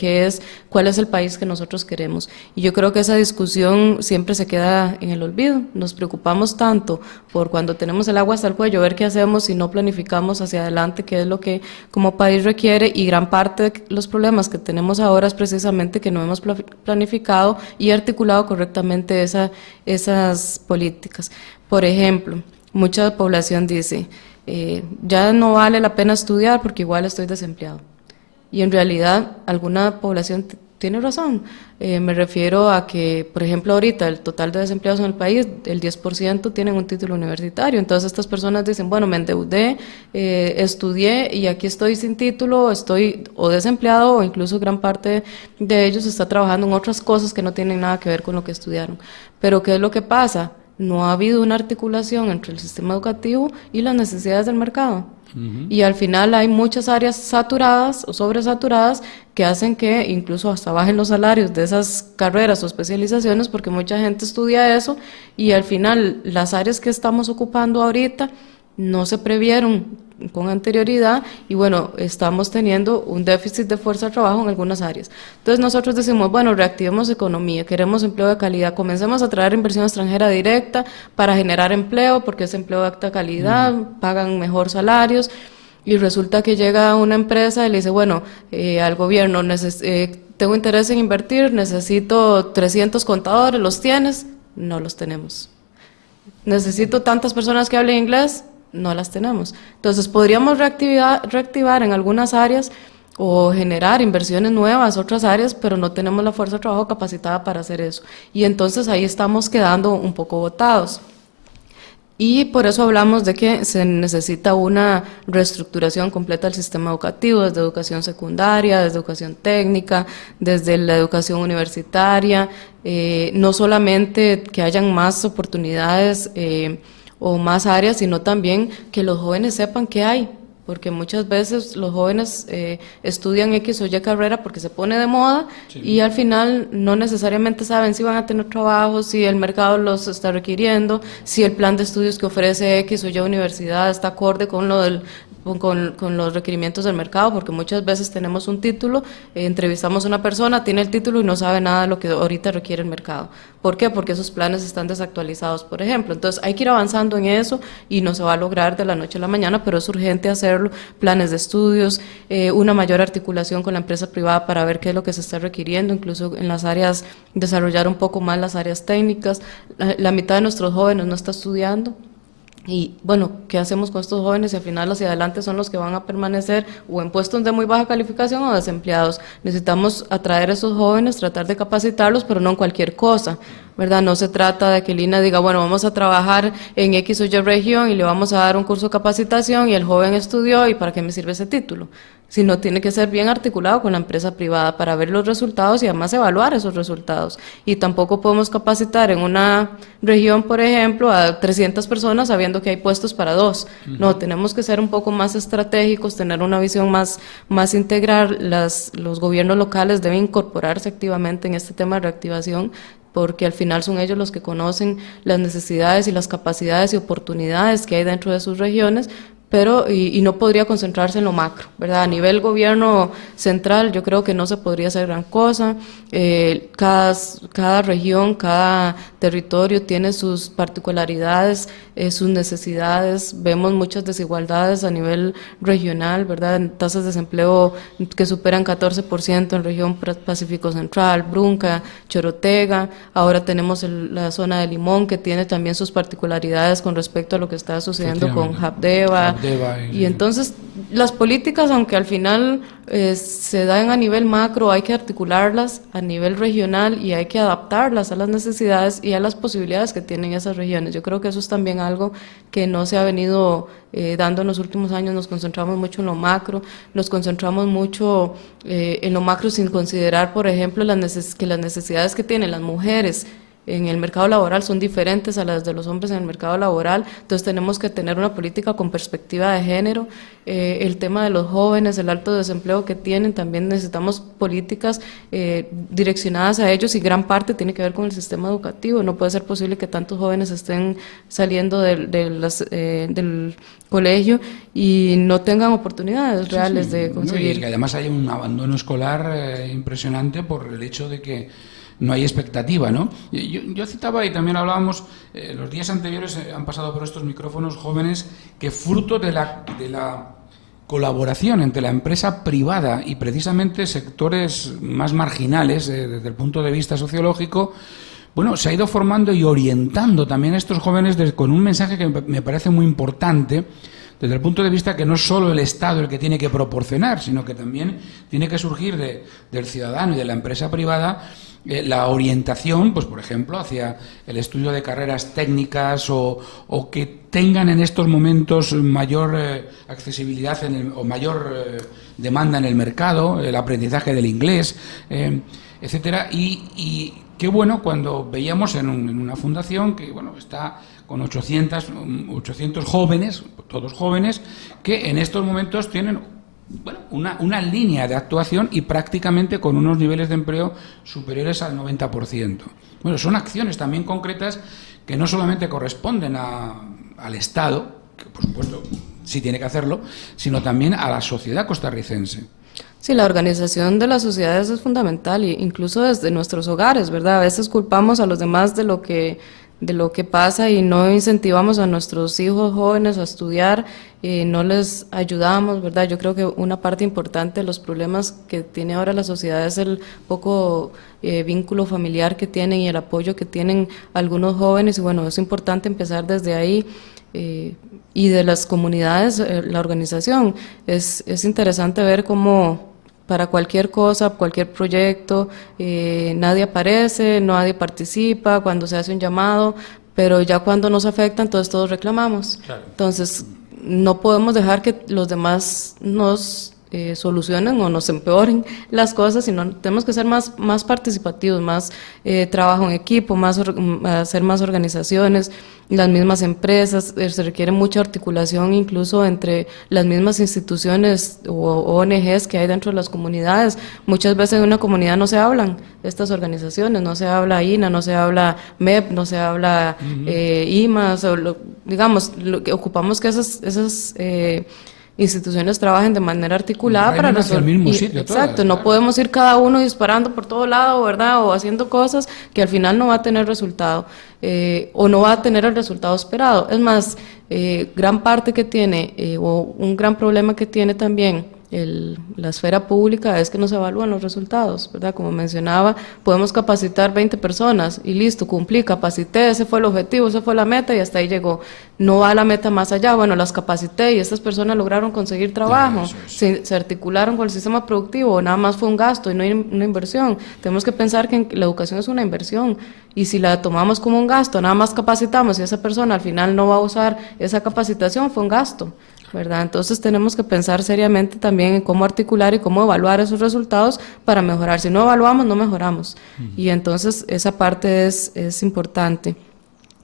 cuál es el país que nosotros queremos. Y yo creo que esa discusión siempre se queda en el olvido. Nos preocupamos tanto por cuando tenemos el agua hasta el cuello, ver qué hacemos y no planificamos hacia adelante qué es lo que como país requiere, y gran parte de los problemas que tenemos ahora es precisamente que no hemos planificado y articulado correctamente esas políticas. Por ejemplo, mucha población dice, ya no vale la pena estudiar porque igual estoy desempleado. Y en realidad alguna población tiene razón. Me refiero a que, por ejemplo, ahorita el total de desempleados en el país, el 10% tienen un título universitario. Entonces estas personas dicen, bueno, me endeudé, estudié y aquí estoy sin título, estoy o desempleado, o incluso gran parte de ellos está trabajando en otras cosas que no tienen nada que ver con lo que estudiaron. Pero ¿qué es lo que pasa? No ha habido una articulación entre el sistema educativo y las necesidades del mercado. Y al final hay muchas áreas saturadas o sobresaturadas que hacen que incluso hasta bajen los salarios de esas carreras o especializaciones, porque mucha gente estudia eso y al final las áreas que estamos ocupando ahorita no se previeron con anterioridad, y bueno, estamos teniendo un déficit de fuerza de trabajo en algunas áreas. Entonces nosotros decimos, bueno, reactivemos economía, queremos empleo de calidad, comencemos a traer inversión extranjera directa para generar empleo, porque es empleo de alta calidad, pagan mejor salarios, y resulta que llega una empresa y le dice, bueno, al gobierno, tengo interés en invertir, necesito 300 contadores, ¿los tienes? No los tenemos. Necesito tantas personas que hablen inglés, no las tenemos. Entonces podríamos reactivar en algunas áreas o generar inversiones nuevas, otras áreas, pero no tenemos la fuerza de trabajo capacitada para hacer eso. Y entonces ahí estamos quedando un poco botados. Y por eso hablamos de que se necesita una reestructuración completa del sistema educativo, desde educación secundaria, desde educación técnica, desde la educación universitaria, no solamente que hayan más oportunidades o más áreas, sino también que los jóvenes sepan qué hay, porque muchas veces los jóvenes estudian X o Y carrera porque se pone de moda, sí, y al final no necesariamente saben si van a tener trabajo, si el mercado los está requiriendo, si el plan de estudios que ofrece X o Y universidad está acorde con los requerimientos del mercado, porque muchas veces tenemos un título, entrevistamos a una persona, tiene el título y no sabe nada de lo que ahorita requiere el mercado. ¿Por qué? Porque esos planes están desactualizados, por ejemplo. Entonces hay que ir avanzando en eso y no se va a lograr de la noche a la mañana, pero es urgente hacerlo, planes de estudios, una mayor articulación con la empresa privada para ver qué es lo que se está requiriendo, incluso en las áreas, desarrollar un poco más las áreas técnicas. La mitad de nuestros jóvenes no está estudiando. Y bueno, ¿qué hacemos con estos jóvenes? Y al final hacia adelante son los que van a permanecer o en puestos de muy baja calificación o desempleados. Necesitamos atraer a esos jóvenes, tratar de capacitarlos, pero no en cualquier cosa, ¿verdad? No se trata de que el INA diga, bueno, vamos a trabajar en X o Y región y le vamos a dar un curso de capacitación y el joven estudió y ¿para qué me sirve ese título? sino tiene que ser bien articulado con la empresa privada para ver los resultados y además evaluar esos resultados. Y tampoco podemos capacitar en una región, por ejemplo, a 300 personas sabiendo que hay puestos para 2. No, tenemos que ser un poco más estratégicos, tener una visión más integral. Los gobiernos locales deben incorporarse activamente en este tema de reactivación, porque al final son ellos los que conocen las necesidades y las capacidades y oportunidades que hay dentro de sus regiones, pero y no podría concentrarse en lo macro, ¿verdad? A nivel gobierno central yo creo que no se podría hacer gran cosa. Cada región, cada territorio tiene sus particularidades, sus necesidades. Vemos muchas desigualdades a nivel regional, ¿verdad? Tasas de desempleo que superan 14% en región Pacífico Central, Brunca, Chorotega. Ahora tenemos la zona de Limón, que tiene también sus particularidades con respecto a lo que está sucediendo con Habdeba. Y entonces las políticas, aunque al final se dan a nivel macro, hay que articularlas a nivel regional y hay que adaptarlas a las necesidades y a las posibilidades que tienen esas regiones. Yo creo que eso es también algo que no se ha venido dando en los últimos años. Nos concentramos mucho en lo macro, nos concentramos mucho en lo macro sin considerar, por ejemplo, que las necesidades que tienen las mujeres en el mercado laboral son diferentes a las de los hombres en el mercado laboral. Entonces tenemos que tener una política con perspectiva de género. El tema de los jóvenes, el alto desempleo que tienen, también necesitamos políticas direccionadas a ellos, y gran parte tiene que ver con el sistema educativo. No puede ser posible que tantos jóvenes estén saliendo del colegio y no tengan oportunidades reales de conseguir. Y que además hay un abandono escolar impresionante por el hecho de que no hay expectativa, ¿no? Yo citaba, y también hablábamos, los días anteriores han pasado por estos micrófonos jóvenes que, fruto de la colaboración entre la empresa privada y precisamente sectores más marginales desde el punto de vista sociológico, bueno, se ha ido formando y orientando también a estos jóvenes con un mensaje que me parece muy importante, desde el punto de vista que no es solo el Estado el que tiene que proporcionar, sino que también tiene que surgir del ciudadano y de la empresa privada la orientación, pues por ejemplo, hacia el estudio de carreras técnicas o que tengan en estos momentos mayor accesibilidad o mayor demanda en el mercado, el aprendizaje del inglés, etcétera. Y qué bueno cuando veíamos en una fundación que, bueno, está con 800 jóvenes, todos jóvenes, que en estos momentos tienen, bueno, una línea de actuación y prácticamente con unos niveles de empleo superiores al 90%. Bueno, son acciones también concretas que no solamente corresponden al Estado, que por supuesto sí tiene que hacerlo, sino también a la sociedad costarricense. Sí, la organización de las sociedades es fundamental, incluso desde nuestros hogares, ¿verdad? A veces culpamos a los demás de lo que pasa y no incentivamos a nuestros hijos jóvenes a estudiar, no les ayudamos, ¿verdad? Yo creo que una parte importante de los problemas que tiene ahora la sociedad es el poco vínculo familiar que tienen y el apoyo que tienen algunos jóvenes, y bueno, es importante empezar desde ahí. Y de las comunidades, la organización, es interesante ver cómo para cualquier cosa, cualquier proyecto, nadie aparece, nadie participa cuando se hace un llamado, pero ya cuando nos afecta, entonces todos reclamamos. Claro. Entonces, no podemos dejar que los demás nos solucionen o nos empeoren las cosas, sino tenemos que ser más participativos, más trabajo en equipo, hacer más organizaciones, las mismas empresas. Se requiere mucha articulación incluso entre las mismas instituciones o ONGs que hay dentro de las comunidades. Muchas veces en una comunidad no se hablan estas organizaciones, no se habla INA, no se habla MEP, no se habla IMAS, ocupamos que esas instituciones trabajen de manera articulada para resolver. Exacto, no podemos ir cada uno disparando por todo lado, ¿verdad? O haciendo cosas que al final no va a tener resultado, o no va a tener el resultado esperado. Es más, gran parte que tiene, o un gran problema que tiene también la esfera pública es que no se evalúan los resultados, ¿verdad? Como mencionaba, podemos capacitar 20 personas y listo, cumplí, capacité, ese fue el objetivo, esa fue la meta y hasta ahí llegó. No va la meta más allá, bueno, las capacité y estas personas lograron conseguir trabajo, se articularon con el sistema productivo, nada más fue un gasto y no hay una inversión. Tenemos que pensar que la educación es una inversión, y si la tomamos como un gasto, nada más capacitamos y esa persona al final no va a usar esa capacitación, fue un gasto. ¿verdad? Entonces tenemos que pensar seriamente también en cómo articular y cómo evaluar esos resultados para mejorar. Si no evaluamos, no mejoramos. Y entonces esa parte es importante.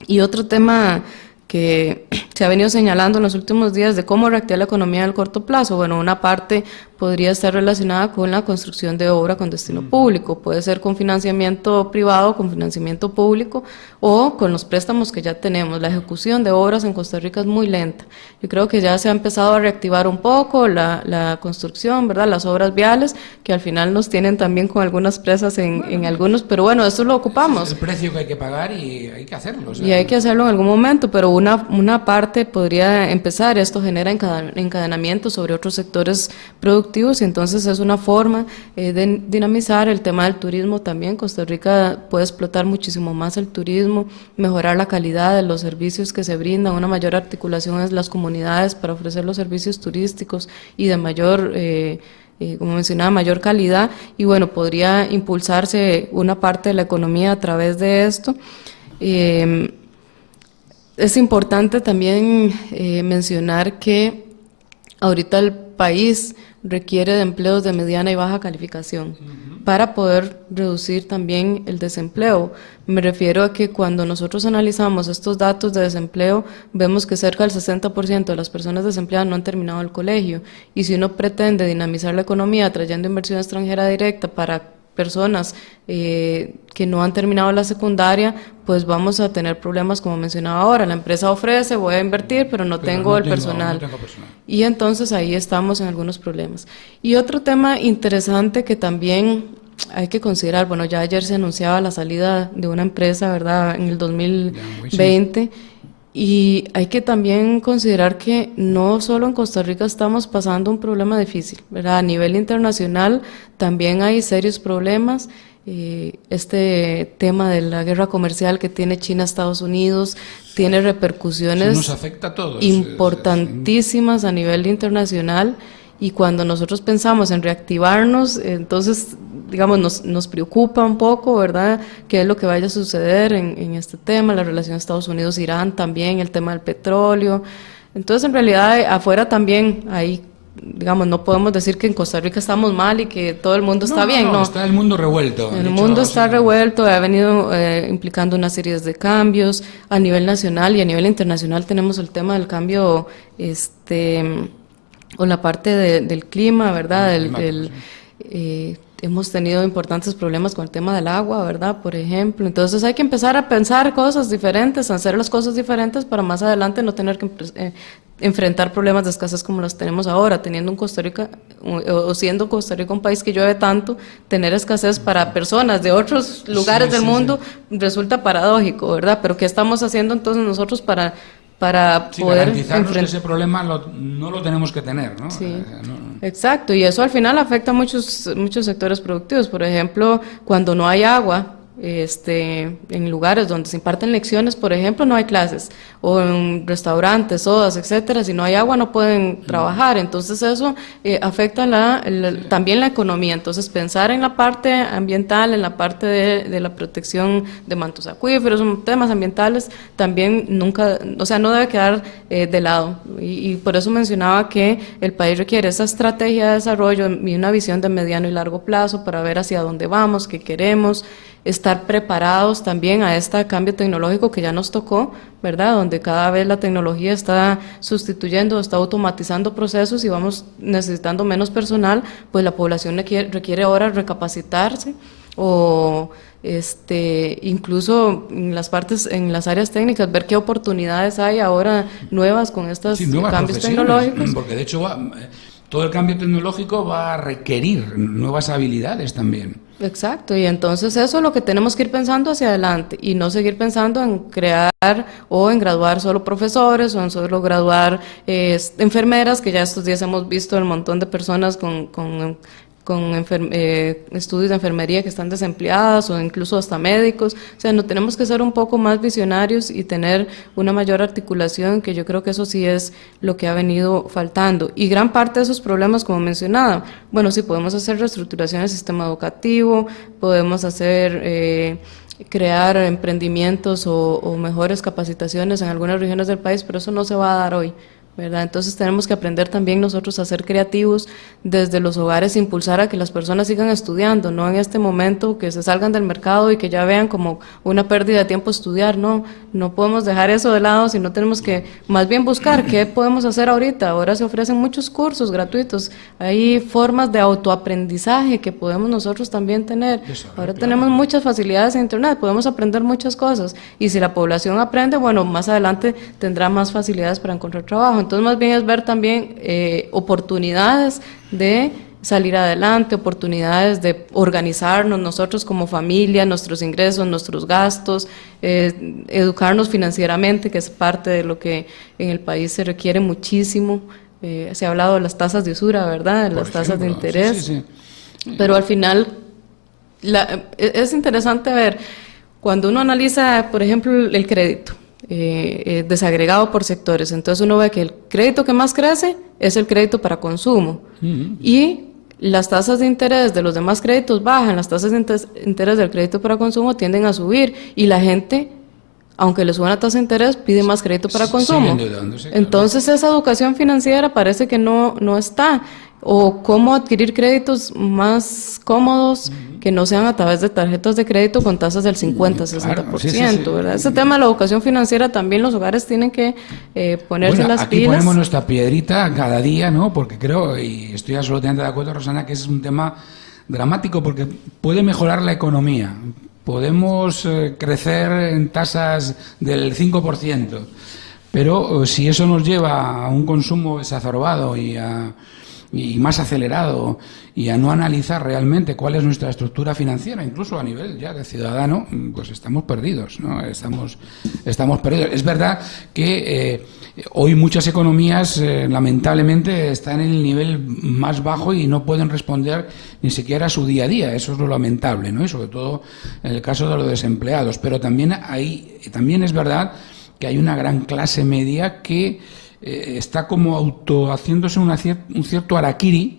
Y otro tema que se ha venido señalando en los últimos días de cómo reactivar la economía en el corto plazo. Bueno, una parte podría estar relacionada con la construcción de obra con destino público, puede ser con financiamiento privado, con financiamiento público o con los préstamos que ya tenemos. La ejecución de obras en Costa Rica es muy lenta. Yo creo que ya se ha empezado a reactivar un poco la construcción, ¿verdad? Las obras viales, que al final nos tienen también con algunas presas en algunos, pero bueno, eso lo ocupamos. Es el precio que hay que pagar y hay que hacerlo. O sea, y hay que hacerlo en algún momento, pero una parte podría empezar, esto genera encadenamiento sobre otros sectores productivos y entonces es una forma de dinamizar el tema del turismo también. Costa Rica puede explotar muchísimo más el turismo, mejorar la calidad de los servicios que se brindan, una mayor articulación en las comunidades para ofrecer los servicios turísticos y de mayor, como mencionaba, mayor calidad, y bueno, podría impulsarse una parte de la economía a través de esto. Es importante también mencionar que ahorita el país requiere de empleos de mediana y baja calificación para poder reducir también el desempleo. Me refiero a que cuando nosotros analizamos estos datos de desempleo, vemos que cerca del 60% de las personas desempleadas no han terminado el colegio, y si uno pretende dinamizar la economía trayendo inversión extranjera directa para personas que no han terminado la secundaria, pues vamos a tener problemas como mencionaba ahora. La empresa ofrece, voy a invertir, pero no tengo el personal. No tengo personal. Y entonces ahí estamos en algunos problemas. Y otro tema interesante que también hay que considerar, bueno, ya ayer se anunciaba la salida de una empresa, ¿verdad?, en el 2020, y hay que también considerar que no solo en Costa Rica estamos pasando un problema difícil, ¿verdad? A nivel internacional también hay serios problemas. Este tema de la guerra comercial que tiene China a Estados Unidos tiene repercusiones nos afecta a todos, importantísimas a nivel internacional, y cuando nosotros pensamos en reactivarnos, entonces, digamos, nos preocupa un poco, ¿verdad?, qué es lo que vaya a suceder en este tema, la relación Estados Unidos-Irán también, el tema del petróleo. Entonces, en realidad, afuera también hay, digamos, no podemos decir que en Costa Rica estamos mal y que todo el mundo está bien, no. Está el mundo revuelto. El mundo está revuelto, ha venido implicando una serie de cambios a nivel nacional y a nivel internacional. Tenemos el tema del cambio, o la parte del clima, ¿verdad? Hemos tenido importantes problemas con el tema del agua, ¿verdad?, por ejemplo. Entonces hay que empezar a pensar cosas diferentes, a hacer las cosas diferentes para más adelante no tener que enfrentar problemas de escasez como los tenemos ahora, teniendo Costa Rica, o siendo Costa Rica un país que llueve tanto, tener escasez para personas de otros lugares del mundo resulta paradójico, ¿verdad? Pero ¿qué estamos haciendo entonces nosotros para poder garantizarnos que ese problema no lo tenemos que tener, ¿no? Sí, exacto, y eso al final afecta a muchos sectores productivos. Por ejemplo, cuando no hay agua, en lugares donde se imparten lecciones, por ejemplo, no hay clases, o en restaurantes, sodas, etcétera. Si no hay agua no pueden trabajar, entonces eso afecta también la economía. Entonces pensar en la parte ambiental, en la parte de la protección de mantos acuíferos, temas ambientales, también nunca, o sea, no debe quedar de lado, y por eso mencionaba que el país requiere esa estrategia de desarrollo y una visión de mediano y largo plazo para ver hacia dónde vamos, qué queremos, estar preparados también a este cambio tecnológico que ya nos tocó, ¿verdad?, donde cada vez la tecnología está sustituyendo, está automatizando procesos y vamos necesitando menos personal, pues la población requiere ahora recapacitarse o incluso en las áreas técnicas, ver qué oportunidades hay ahora nuevas con estos cambios tecnológicos. Porque de hecho todo el cambio tecnológico va a requerir nuevas habilidades también. Exacto, y entonces eso es lo que tenemos que ir pensando hacia adelante y no seguir pensando en crear o en graduar solo profesores o en solo graduar enfermeras, que ya estos días hemos visto el montón de personas con estudios de enfermería que están desempleadas, o incluso hasta médicos. O sea, no tenemos que ser un poco más visionarios y tener una mayor articulación, que yo creo que eso sí es lo que ha venido faltando. Y gran parte de esos problemas, como mencionaba, bueno, sí podemos hacer reestructuración del sistema educativo, podemos hacer crear emprendimientos o mejores capacitaciones en algunas regiones del país, pero eso no se va a dar hoy, ¿verdad? Entonces tenemos que aprender también nosotros a ser creativos desde los hogares, impulsar a que las personas sigan estudiando, no en este momento que se salgan del mercado y que ya vean como una pérdida de tiempo estudiar, no podemos dejar eso de lado, sino tenemos que más bien buscar qué podemos hacer ahorita. Ahora se ofrecen muchos cursos gratuitos, hay formas de autoaprendizaje que podemos nosotros también tener. Ahora tenemos muchas facilidades en internet, podemos aprender muchas cosas, y si la población aprende, bueno, más adelante tendrá más facilidades para encontrar trabajo. Entonces más bien es ver también oportunidades de salir adelante, oportunidades de organizarnos nosotros como familia, nuestros ingresos, nuestros gastos, educarnos financieramente, que es parte de lo que en el país se requiere muchísimo. Se ha hablado de las tasas de usura, ¿verdad? De las tasas de interés. Sí. Pero al final es interesante ver, cuando uno analiza, por ejemplo, el crédito, desagregado por sectores, entonces uno ve que el crédito que más crece es el crédito para consumo, y las tasas de interés de los demás créditos bajan, las tasas de interés del crédito para consumo tienden a subir, y la gente, aunque le suba la tasa de interés, pide más crédito para consumo. Entonces esa educación financiera parece que no está, o cómo adquirir créditos más cómodos que no sean a través de tarjetas de crédito con tasas del 50-60%, ¿verdad? Ese tema de la educación financiera también los hogares tienen que ponerse las aquí pilas. Ponemos nuestra piedrita cada día, ¿no? Porque creo, y estoy absolutamente de acuerdo, Rosana, que ese es un tema dramático porque puede mejorar la economía. Podemos crecer en tasas del 5%, pero si eso nos lleva a un consumo exacerbado y más acelerado, y a no analizar realmente cuál es nuestra estructura financiera, incluso a nivel ya de ciudadano, pues estamos perdidos, ¿no? Estamos perdidos. Es verdad que hoy muchas economías lamentablemente están en el nivel más bajo y no pueden responder ni siquiera a su día a día. Eso es lo lamentable, ¿no? Y sobre todo en el caso de los desempleados. Pero también es verdad que hay una gran clase media que está como haciéndose un cierto harakiri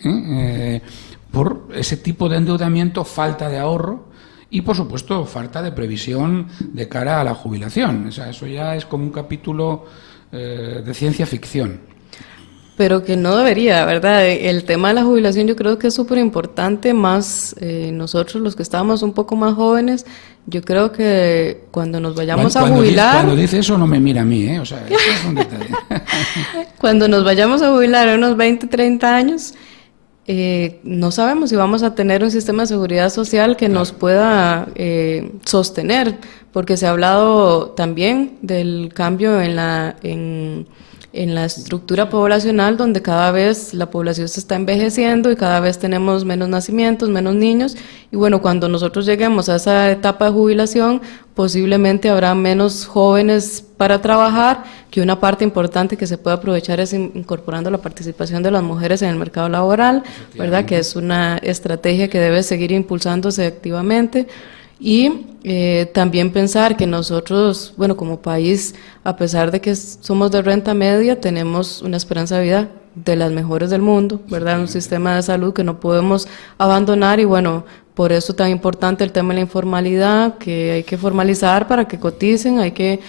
por ese tipo de endeudamiento, falta de ahorro y, por supuesto, falta de previsión de cara a la jubilación. O sea, eso ya es como un capítulo de ciencia ficción. Pero que no debería, ¿verdad? El tema de la jubilación yo creo que es súper importante, más nosotros los que estamos un poco más jóvenes. Yo creo que cuando nos vayamos a jubilar... Cuando dice eso no me mira a mí, ¿eh? O sea, eso es un detalle. Cuando nos vayamos a jubilar en unos 20, 30 años, no sabemos si vamos a tener un sistema de seguridad social que nos pueda sostener, porque se ha hablado también del cambio en la estructura poblacional, donde cada vez la población se está envejeciendo y cada vez tenemos menos nacimientos, menos niños, y bueno, cuando nosotros lleguemos a esa etapa de jubilación, posiblemente habrá menos jóvenes para trabajar, que una parte importante que se puede aprovechar es incorporando la participación de las mujeres en el mercado laboral, ¿verdad? Que es una estrategia que debe seguir impulsándose activamente. Y también pensar que nosotros, bueno, como país, a pesar de que somos de renta media, tenemos una esperanza de vida de las mejores del mundo, ¿verdad? Un sistema de salud que no podemos abandonar, y bueno, por eso tan importante el tema de la informalidad, que hay que formalizar para que coticen, hay que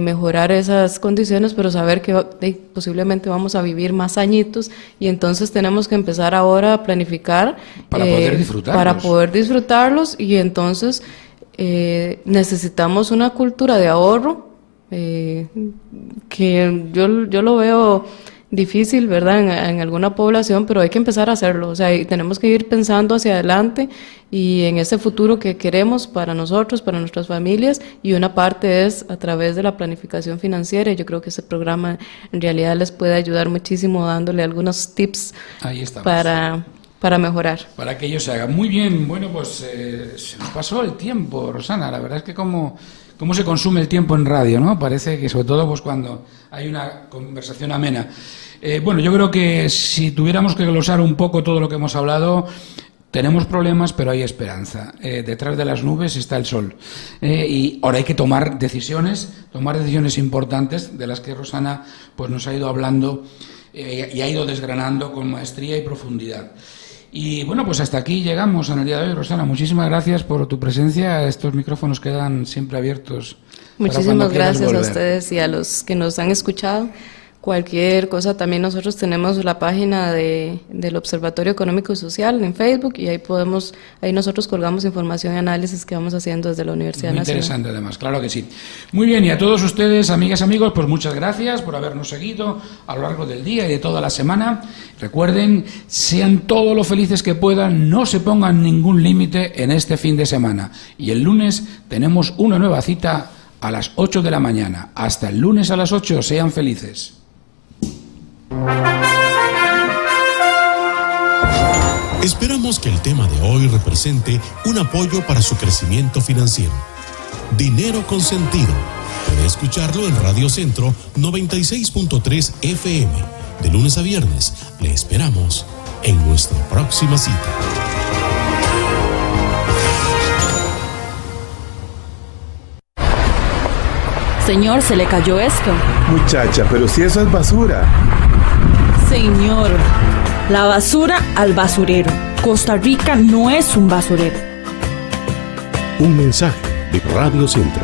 mejorar esas condiciones, pero saber que posiblemente vamos a vivir más añitos, y entonces tenemos que empezar ahora a planificar para poder disfrutarlos, y entonces necesitamos una cultura de ahorro que yo lo veo difícil, ¿verdad? En alguna población, pero hay que empezar a hacerlo. O sea, y tenemos que ir pensando hacia adelante y en ese futuro que queremos para nosotros, para nuestras familias, y una parte es a través de la planificación financiera, y yo creo que ese programa en realidad les puede ayudar muchísimo, dándole algunos tips para mejorar. Para que ellos se hagan. Muy bien, bueno, pues se nos pasó el tiempo, Rosana. La verdad es que cómo se consume el tiempo en radio, ¿no? Parece que sobre todo pues cuando hay una conversación amena. Bueno, yo creo que si tuviéramos que glosar un poco todo lo que hemos hablado, tenemos problemas, pero hay esperanza. Detrás de las nubes está el sol. Y ahora hay que tomar decisiones importantes, de las que Rosana pues nos ha ido hablando y ha ido desgranando con maestría y profundidad. Y bueno, pues hasta aquí llegamos en el día de hoy, Rosana. Muchísimas gracias por tu presencia. Estos micrófonos quedan siempre abiertos. Muchísimas gracias a ustedes y a los que nos han escuchado. Cualquier cosa, también nosotros tenemos la página del Observatorio Económico y Social en Facebook, y ahí nosotros colgamos información y análisis que vamos haciendo desde la Universidad Nacional. Muy interesante además, claro que sí. Muy bien, y a todos ustedes, amigas y amigos, pues muchas gracias por habernos seguido a lo largo del día y de toda la semana. Recuerden, sean todo lo felices que puedan, no se pongan ningún límite en este fin de semana. Y el lunes tenemos una nueva cita a las 8 de la mañana. Hasta el lunes a las 8, sean felices. Esperamos que el tema de hoy represente un apoyo para su crecimiento financiero. Dinero con Sentido. Puede escucharlo en Radio Centro 96.3 FM. De lunes a viernes. Le esperamos en nuestra próxima cita. Señor, se le cayó esto. Muchacha, pero si eso es basura. Señor, la basura al basurero. Costa Rica no es un basurero. Un mensaje de Radio Centro.